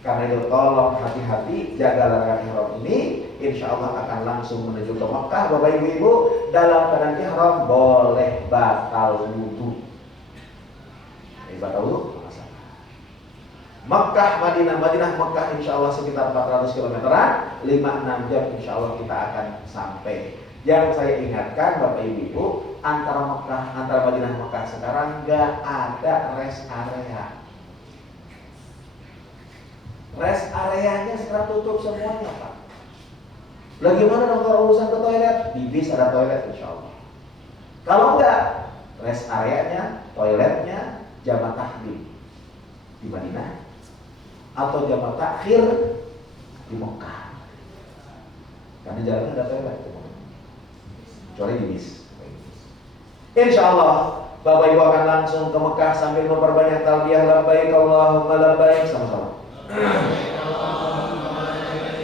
Karena itu tolong hati-hati, jaga larangan ihram ini, insya Allah akan langsung menuju ke Mekah. Bapak Ibu, dalam keadaan ihram boleh batal wudhu. Batal wudhu Mekah, Madinah, Mekah insya Allah sekitar 400 kilometeran, 5-6 jam insya Allah kita akan sampai. Yang saya ingatkan Bapak Ibu, antara Madinah Mekah sekarang nggak ada rest area. Rest areanya sekarang tutup semuanya Pak. Bagaimana dong kalau urusan ke toilet? Di bis ada toilet insya Allah. Kalau enggak, rest areanya, toiletnya jamaah tahdim di Madinah atau jamaah takhir di Mekah. Karena jalannya ada toilet, kecuali di bis. Insya Allah Bapak Ibu akan langsung ke Mekah sambil memperbanyak talbiyah labbaik Allahumma labbaik sama-sama.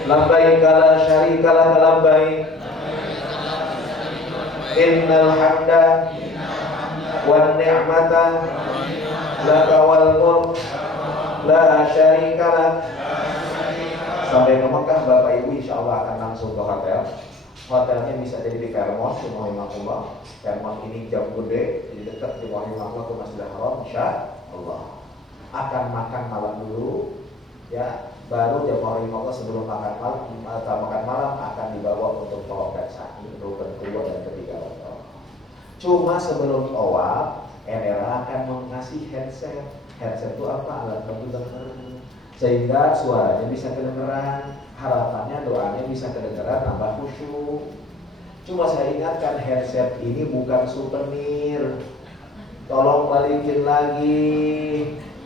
Labbaik la syarika lak labbaik innal hamda wan ni'mata laka wal mulk la syarika lak. Sampai ke Mekah Bapak Ibu insya Allah akan langsung ke hotel. Hotelnya bisa jadi di Fairmont, di Mohimahullah. Fairmont ini jauh gede, jadi dekat di Mohimahullah ke Masjidil Haram. Insya Allah akan makan malam dulu, ya. Baru jam Mohimahullah sebelum makan malam akan dibawa untuk tawaf sa'i, rukun kedua dan ketiga. Cuma sebelum tawaf, MRA akan mengasih headset. Headset itu apa? Alat bantu dengar, sehingga suaranya bisa kedengeran. Harapannya doanya bisa kedengeran, nambah khusyuk. Cuma saya ingatkan headset ini bukan souvenir. Tolong balikin lagi,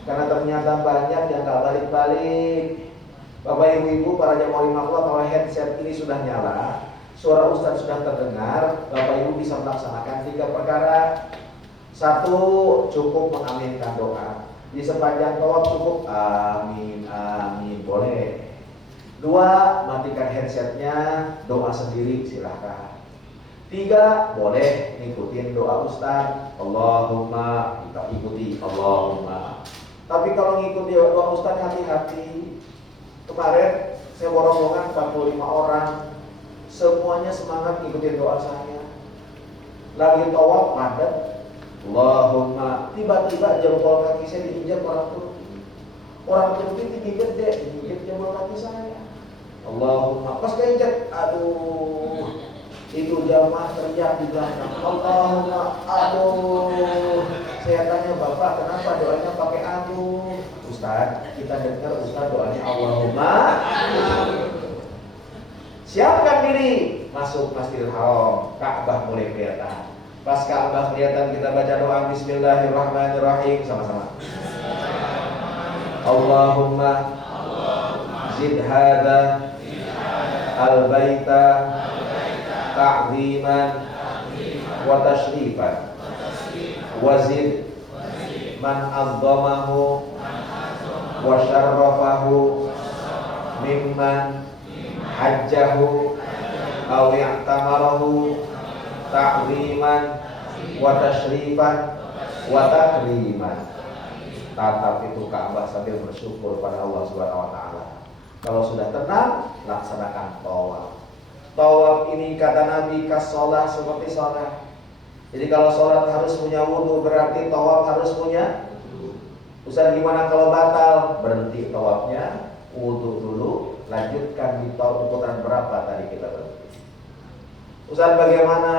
karena ternyata banyak yang gak balik-balik. Bapak Ibu para jamaah Allah, kalau headset ini sudah nyala, suara Ustaz sudah terdengar, Bapak Ibu bisa melaksanakan 3 perkara. 1, cukup mengaminkan doa. Di sepanjang tawaf cukup amin, amin, boleh. 2, matikan headsetnya, doa sendiri silahkan. 3, boleh ngikutin doa Ustaz. Allahumma, kita ikuti Allahumma. Tapi kalau ngikuti doa Ustaz hati-hati. Kemarin saya rombongan 45 orang, semuanya semangat ngikutin doa saya. Lagi tawaf padat, Allahumma, tiba-tiba jempol kaki saya diinjak orang Turki. Orang Turki digigit deh, digigit jempol kaki saya. Allahumma, pas keinjak, aduh, itu jamaah teriak di belakang. Allahumma, aduh. Saya tanya Bapak, kenapa doanya pakai aduh? Ustaz, kita dengar Ustaz doanya Allahumma. Siapkan diri, masuk Masjidil Haram, Ka'bah mulai kelihatan. Pas Ka'bah kelihatan kita baca doa Bismillahirrahmanirrahim sama-sama. Allahumma zid hadza al-baita ta'ziman wa tashrifan wa zid man azzamahu wa syarrafahu mimman hajjahu aw i'tamarahu ta'ziman wa tashrifan wa takriman. Tatap itu Ka'bah sambil bersyukur pada Allah Subhanahu wa taala. Kalau sudah tenang, laksanakan tawaf. Tawaf ini kata Nabi kas-shalah seperti salat. Jadi kalau salat harus punya wudu, berarti tawaf harus punya. Ustaz, gimana kalau batal? Berhenti tawafnya, wudu dulu, lanjutkan di tawaf putaran berapa tadi kita berhenti. Ustaz, bagaimana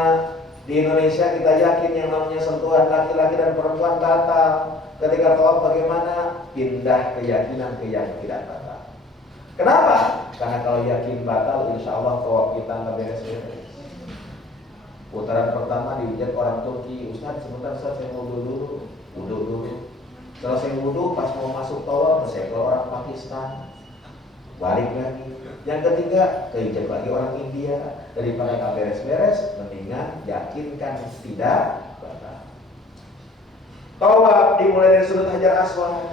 di Indonesia kita yakin yang namanya sentuhan laki-laki dan perempuan batal. Ketika tawaf bagaimana? Pindah keyakinan ke yang tidak batal. Kenapa? Karena kalau yakin batal, insya Allah tawaf kita nggak beres-beres. Putaran pertama diinjak orang Turki. Ustaz, sebentar Ustaz, saya wudu dulu. Wudu dulu. Selesai wudhu, pas mau masuk tawaf, saya orang Pakistan, balik lagi. Yang ketiga, keinjak lagi orang India. Daripada nggak beres-beres, mendingan yakinkan tidak batal. Tawaf dimulai dari sudut Hajar Aswad.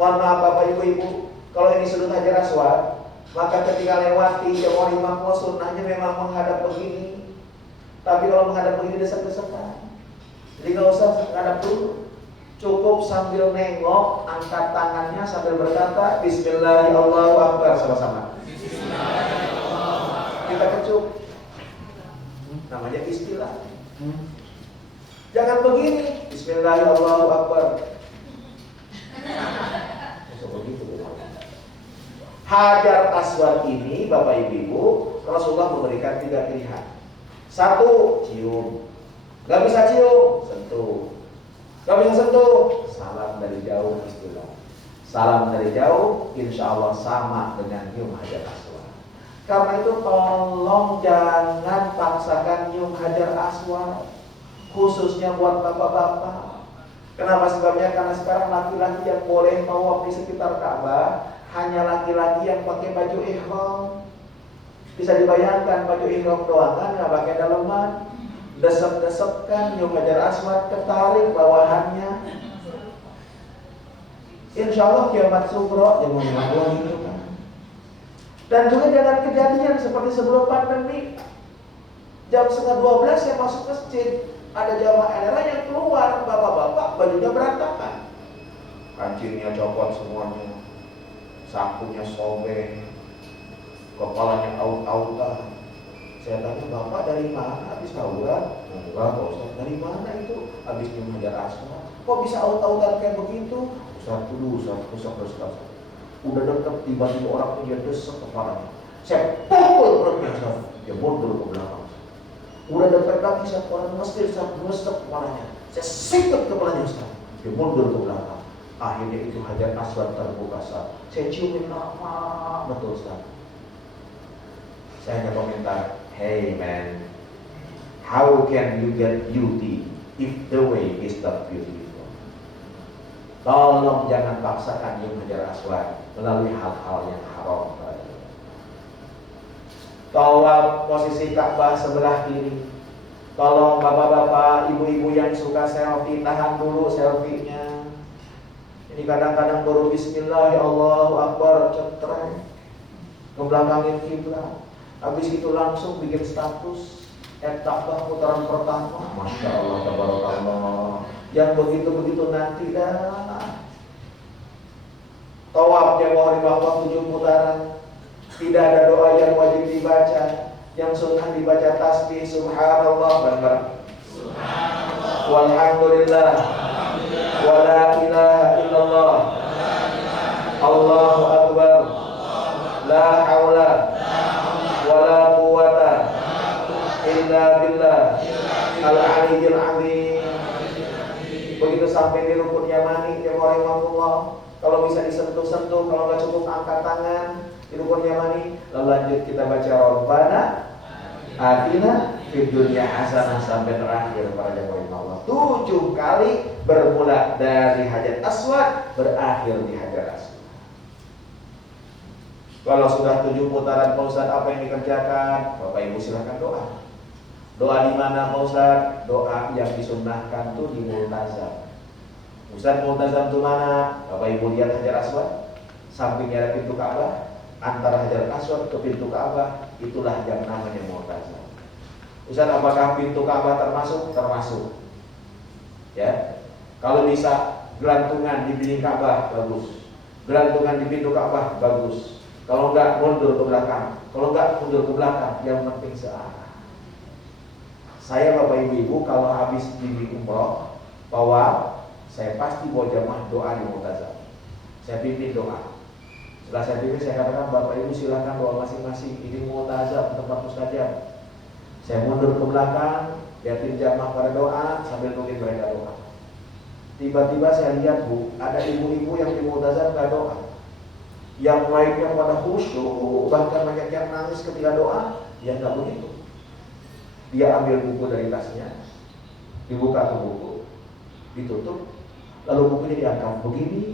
Mohon maaf Bapak Ibu-Ibu, kalau ini sudut Hajar Aswad, maka ketika lewati Jamaah Makmum sunnahnya memang menghadap begini. Tapi kalau menghadap begini desek-desekan. Jadi nggak usah menghadap dulu. Cukup sambil nengok, angkat tangannya sambil berkata Bismillahirrahmanirrahim sama-sama. Kita kecup. Namanya istilah. Jangan begini. Bismillahirrahmanirrahim. Hajar Aswad ini Bapak Ibu, Rasulullah memberikan 3 pilihan. 1, cium. Gak bisa cium, sentuh. Gak bisa sentuh, salam dari jauh istilah. Salam dari jauh, insya Allah sama dengan nyium Hajar Aswad. Karena itu tolong jangan paksakan nyium Hajar Aswad, khususnya buat bapak-bapak. Kenapa sebabnya? Karena sekarang laki-laki yang boleh tawaf di sekitar Ka'bah hanya laki-laki yang pakai baju ihram. Bisa dibayangkan baju ihram doang kan, nggak pakai daleman. Desep-desepkan nyium Hajar Aswad, ketarik bawahannya. Insya Allah kiamat sugro yang mengaku itu kan. Dan juga jangan kejadian seperti sebelum pandemi. Jam 11:30 saya masuk masjid, ada jamaah LRA yang keluar, bapak-bapak bajunya berantakan, kancingnya copot semuanya, sakunya sobek, kepalanya aut-autan. Saya tanya, bapak dari mana? Habis tawuran? Enggak Pak Ustaz. Dari mana itu? Habis nyium Hajar Aswad. Kok bisa aut-autan kayak begitu? Ustaz dulu, Ustaz. Udah dekat tiba-tiba orang punya desek kepalanya. Saya pukul perutnya Ustaz. Dia mundur ke belakang. Udah dekat lagi saya orang masjid, saya desek kepalanya. Saya sikat kepalanya Ustaz. Dia mundur ke belakang. Akhirnya itu Hajar Aswad terbuka Ustaz. Saya ciumin lama betul Ustaz. Saya hanya komentar, hey man, how can you get beauty if the way is not beautiful? Tolong jangan paksakan nyium Hajar Aswad melalui hal-hal yang haram. Tawaf posisi Ka'bah sebelah kiri. Tolong bapak-bapak, ibu-ibu yang suka selfie, tahan dulu selfie-nya. Ini kadang-kadang baru Bismillah, ya Allahu Akbar, cetrek, ngebelakangin kiblat. Habis itu langsung bikin status Ka'bah putaran pertama. Masya Allah, tabarakallah. Yang begitu-begitu nanti dah. Tawaf Jamaah Makmum 7 putaran. Tidak ada doa yang wajib dibaca. Yang sunnah dibaca tasbih subhanallah bareng-bareng. Subhanallah. Walhamdulillah. Wala ilaha illallah. Allahu akbar. La haula wala quwwata illa billah al-aliyyil azim. Begitu sampai di rukun yamani, ya rahimahullah, kalau bisa disentuh-sentuh, kalau nggak cukup angkat tangan di rukun yamani, lalu lanjut kita baca Rabbana atina fid dunya hasanah sampai terakhir para jamaah Allah. 7 kali bermula dari Hajar Aswad, berakhir di Hajar Aswad. Kalau sudah 7 putaran Pak Ustaz, apa yang dikerjakan? Bapak Ibu silakan doa. Doa di mana Pak Ustaz? Doa yang disunnahkan tuh di multazam. Ustaz, multazam itu mana? Bapak Ibu lihat Hajar Aswad, sampingnya ada pintu Ka'bah, antara Hajar Aswad ke pintu Ka'bah, itulah yang namanya multazam. Ustaz, apakah pintu Ka'bah termasuk? Termasuk. Ya. Kalau bisa gelantungan di dinding Ka'bah, bagus. Gelantungan di pintu Ka'bah, bagus. Kalau enggak mundur ke belakang. Kalau enggak mundur ke belakang, yang penting searah. Saya Bapak Ibu, kalau habis di umroh, tawaf, saya pasti bawa jamaah doa di multazam. Saya pimpin doa. Setelah saya pimpin, saya katakan Bapak Ibu silakan doa masing-masing. Ini multazam, tempat mustajab. Saya mundur ke belakang, lihatin jamaah pada doa sambil nungguin mereka doa. Tiba-tiba saya lihat Bu, ada ibu-ibu yang di multazam gak doa. Yang lainnya pada khusyuk, bahkan banyak yang nangis ketika doa. Dia nggak begitu. Dia ambil buku dari tasnya, dibuka ke buku, ditutup, Lalu bukunya diangkat begini.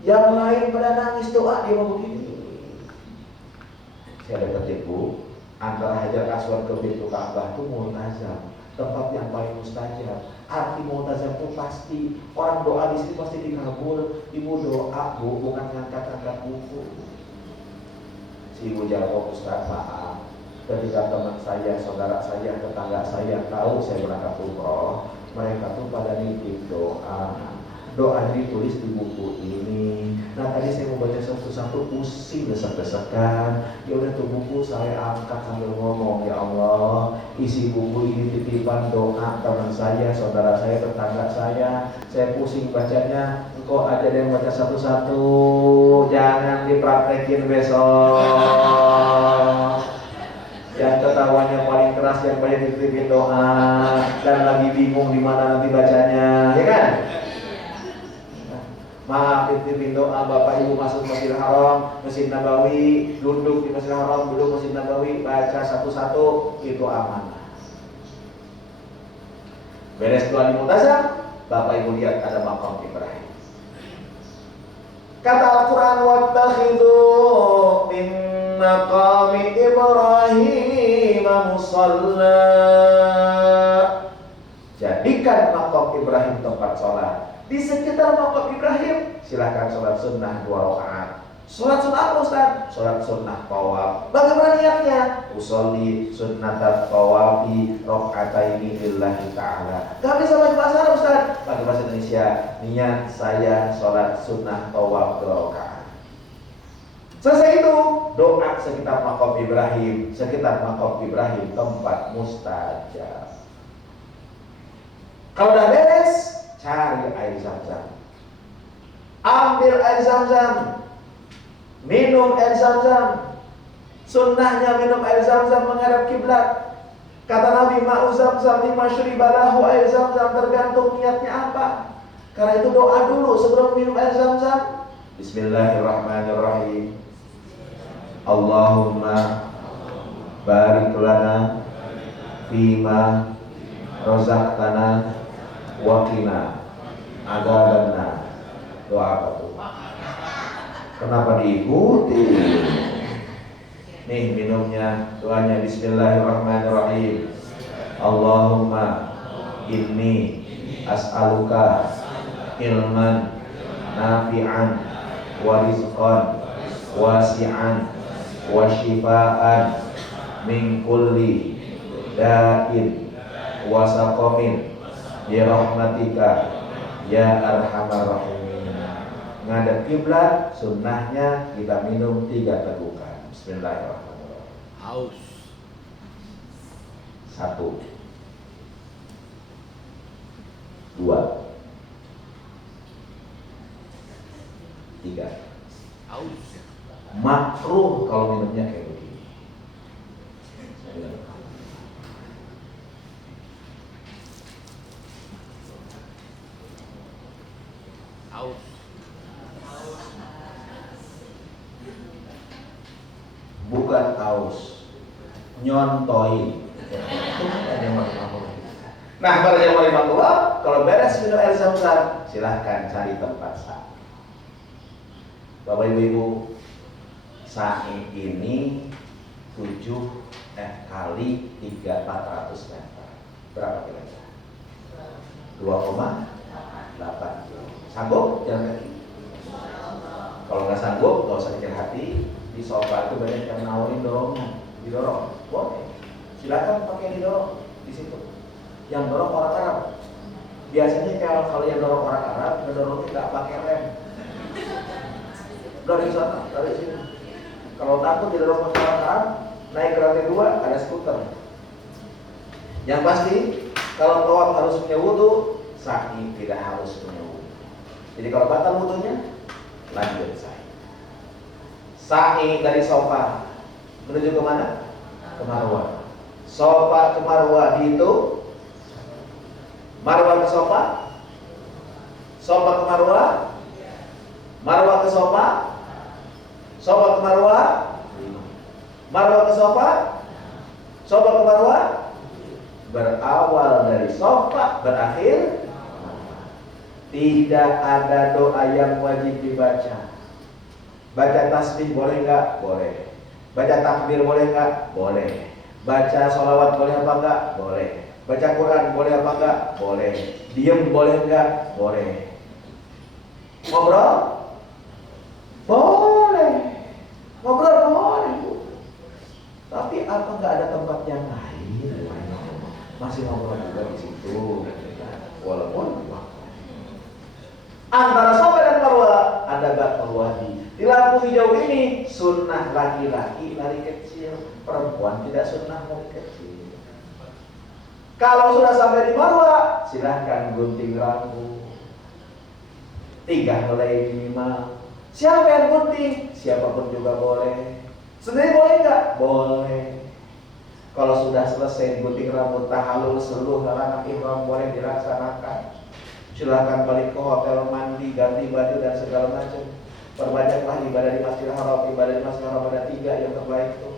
Yang lain pada nangis doa, dia mau begini. Saya ada ketipu antara Hajar Aswad ke Baitul Ka'bah itu multazam, tempat yang paling mustajab. Arti multazam itu pasti orang doa di sini pasti dikabul. Ibu doa bu, bukan ngangkat-ngangkat buku. Si ibu jawab, Ustaz maaf, ketika teman saya, saudara saya, tetangga saya tahu saya berangkat umroh, mereka tuh pada nitip doa. Doa ditulis di buku ini. Nah tadi saya mau baca satu-satu, pusing desek-desekan. Ya udah tuh buku saya angkat sambil ngomong, ya Allah, isi buku ini titipan doa teman saya, saudara saya, tetangga saya. Saya pusing bacanya. Engkau aja yang baca satu-satu, jangan dipraktekin besok. Yang ketawanya paling keras yang banyak dititipin doa dan lagi bingung di mana nanti bacanya, ya kan? Maaf, titipin doa Bapak Ibu masuk Masjidil Haram, Masjid Nabawi, duduk di Masjidil Haram, duduk Masjid Nabawi, baca satu-satu, itu amanah. Beres doa di multazam, Bapak Ibu lihat ada makam Ibrahim. Kata Al-Quran, wattakhidhu min maqami Ibrahim musalla. Jadikan makam Ibrahim tempat sholat. Di sekitar makam Ibrahim, silahkan sholat sunnah 2 rakaat. Sholat sunnah apa Ustaz? Sholat sunnah tawaf. Bagaimana niatnya? Usolli sunnata tawafi rakaataini lillahi ta'ala. Gak bisa pakai bahasa Arab Ustaz, pakai bahasa Indonesia. Niat saya sholat sunnah tawaf 2 rakaat. Selesai itu, doa sekitar makam Ibrahim. Sekitar makam Ibrahim tempat mustajab. Kalau udah beres, cari air Zam-Zam. Ambil air Zam-Zam. Minum air Zam-Zam. Sunnahnya minum air Zam-Zam menghadap kiblat. Kata Nabi, ma'u Zam-Zam lima syuribalahu, air Zam-Zam tergantung niatnya apa. Karena itu doa dulu sebelum minum air Zam-Zam. Bismillahirrahmanirrahim. Allahumma barik lana fima razaqtana wa qina adzabannar. Doa apa tuh? Kenapa diikuti? Nih minumnya, doanya Bismillahirrahmanirrahim. Allahumma inni as'aluka ilman nafi'an wa rizqan wasi'an wa shifaan min kulli da'in wa saqamin bi rahmatika ya arhamar rahimin. Ngadep kiblat, sunnahnya kita minum 3 tegukan. Bismillahirrahmanirrahim. Haus. 1, 2, 3. Haus. Makruh kalau minumnya kayak begini. Haus. Bukan aus, nyontoin. Nah, para jamaah rahmatullah, kalau beres minum air Zam-Zam, silahkan cari tempat sa'i. Bapak Ibu, sa'i ini 7 kali 3.400 meter. Berapa kira-kira? 2,8 kilo. Sanggup jalan kaki? Kalau nggak sanggup, nggak usah sakit hati. Di sofa itu banyak yang nawarin dorongan, didorong. Boleh. Silakan pakai didorong di situ. Yang dorong orang Arab. Biasanya kalau yang dorong orang Arab, ngedorongnya nggak pakai rem. Dari sana, dari sini. Kalau takut didorong orang Arab, naik ke lantai 2 ada skuter. Yang pasti kalau tawaf harus punya wudu, sa'i tidak harus punya wudu. Jadi kalau batal wudunya, lanjut sa'i. Sa'i dari sofa menuju ke mana? Ke Marwah. Sofa ke Marwah itu, Marwah ke sofa, sofa ke Marwah, Marwah ke sofa, sofa ke Marwah, Marwah ke sofa, sofa ke Marwah. Berawal dari sofa, berakhir. Tidak ada doa yang wajib dibaca. Baca tasbih boleh nggak? Boleh. Baca takbir boleh nggak? Boleh. Baca sholawat boleh apa nggak? Boleh. Baca Quran boleh apa nggak? Boleh. Diem boleh nggak? Boleh. Ngobrol? Boleh. Ngobrol boleh. Tapi apa nggak ada tempat yang lain? Masih ngobrol juga di situ. Walaupun antara Safa dan Marwah ada Batul Wadi. Di lampu hijau ini sunnah laki-laki lari kecil, perempuan tidak sunnah lari kecil. Kalau sudah sampai di Marwah, silahkan gunting rambut. 3 helai minimal. Siapa yang gunting? Siapapun juga boleh. Sendiri boleh nggak? Boleh. Kalau sudah selesai gunting rambut tahallul, seluruh larangan ihram boleh dilaksanakan. Silahkan balik ke hotel, mandi, ganti baju dan segala macam. Perbanyaklah ibadah di Masjidil Haram. Ibadah di Masjidil Haram ada 3 yang terbaik itu.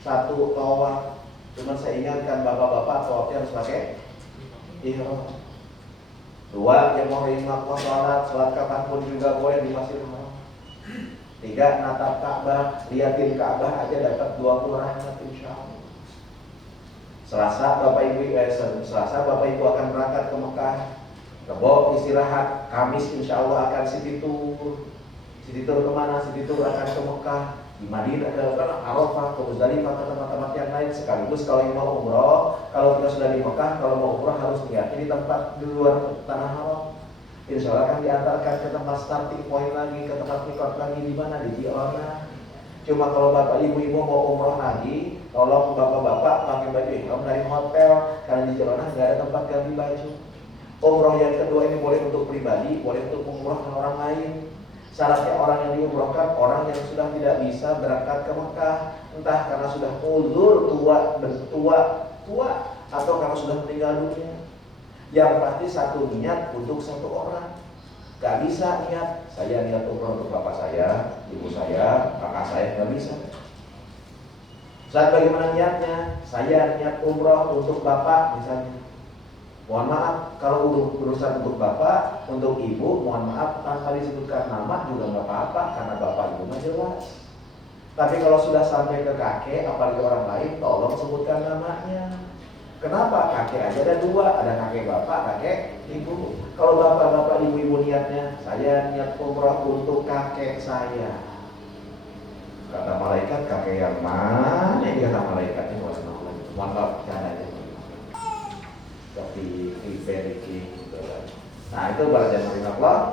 1, tawaf. Cuman saya ingatkan bapak-bapak, tawafnya harus pakai ihram. 2, yang mau ingin sholat kapanpun juga boleh di Masjidil Haram. 3, natap Ka'bah, liatin Ka'bah aja dapat 20 rahmat insyaallah. Selasa Bapak Ibu akan berangkat ke Mekah. Rebo istirahat, Kamis insya Allah akan city tour. City tour kemana? City tour akan ke Mekah, di Madinah, ke Arafah, ke Muzdalifah, ke tempat-tempat yang lain. Sekaligus kalau yang mau umroh, kalau kita sudah di Mekah, kalau mau umroh harus lihat di tempat di luar tanah haram. Insya Allah akan diantarkan ke tempat starting point lagi, ke tempat mikot lagi di mana? Di Ji'rana. Cuma kalau bapak ibu-ibu mau umroh lagi, tolong bapak-bapak pakai baju ihram dari hotel, karena di Ji'rana nggak ada tempat ganti baju. Umroh yang kedua ini boleh untuk pribadi, boleh untuk umrohkan orang lain. Syaratnya orang yang diumrohkan orang yang sudah tidak bisa berangkat ke Mekah, entah karena sudah uzur, tua, atau karena sudah meninggal dunia. Yang pasti satu niat untuk 1 orang. Gak bisa niat, saya niat umroh untuk bapak saya, ibu saya, kakak saya, gak bisa. Saat bagaimana niatnya? Saya niat umroh untuk bapak misalnya. Mohon maaf, kalau urusan untuk bapak, untuk ibu, mohon maaf tanpa disebutkan nama juga nggak apa-apa karena bapak ibu mah jelas. Tapi kalau sudah sampai ke kakek, apalagi orang lain, tolong sebutkan namanya. Kenapa? Kakek aja ada 2, ada kakek bapak, kakek ibu. Kalau bapak-bapak ibu-ibu niatnya, saya niat umroh untuk kakek saya. Kata malaikat, kakek yang mana? Ini kata malaikatnya, mohon maaf caranya. Tapi prepare gitu. Nah itu balasan Allah.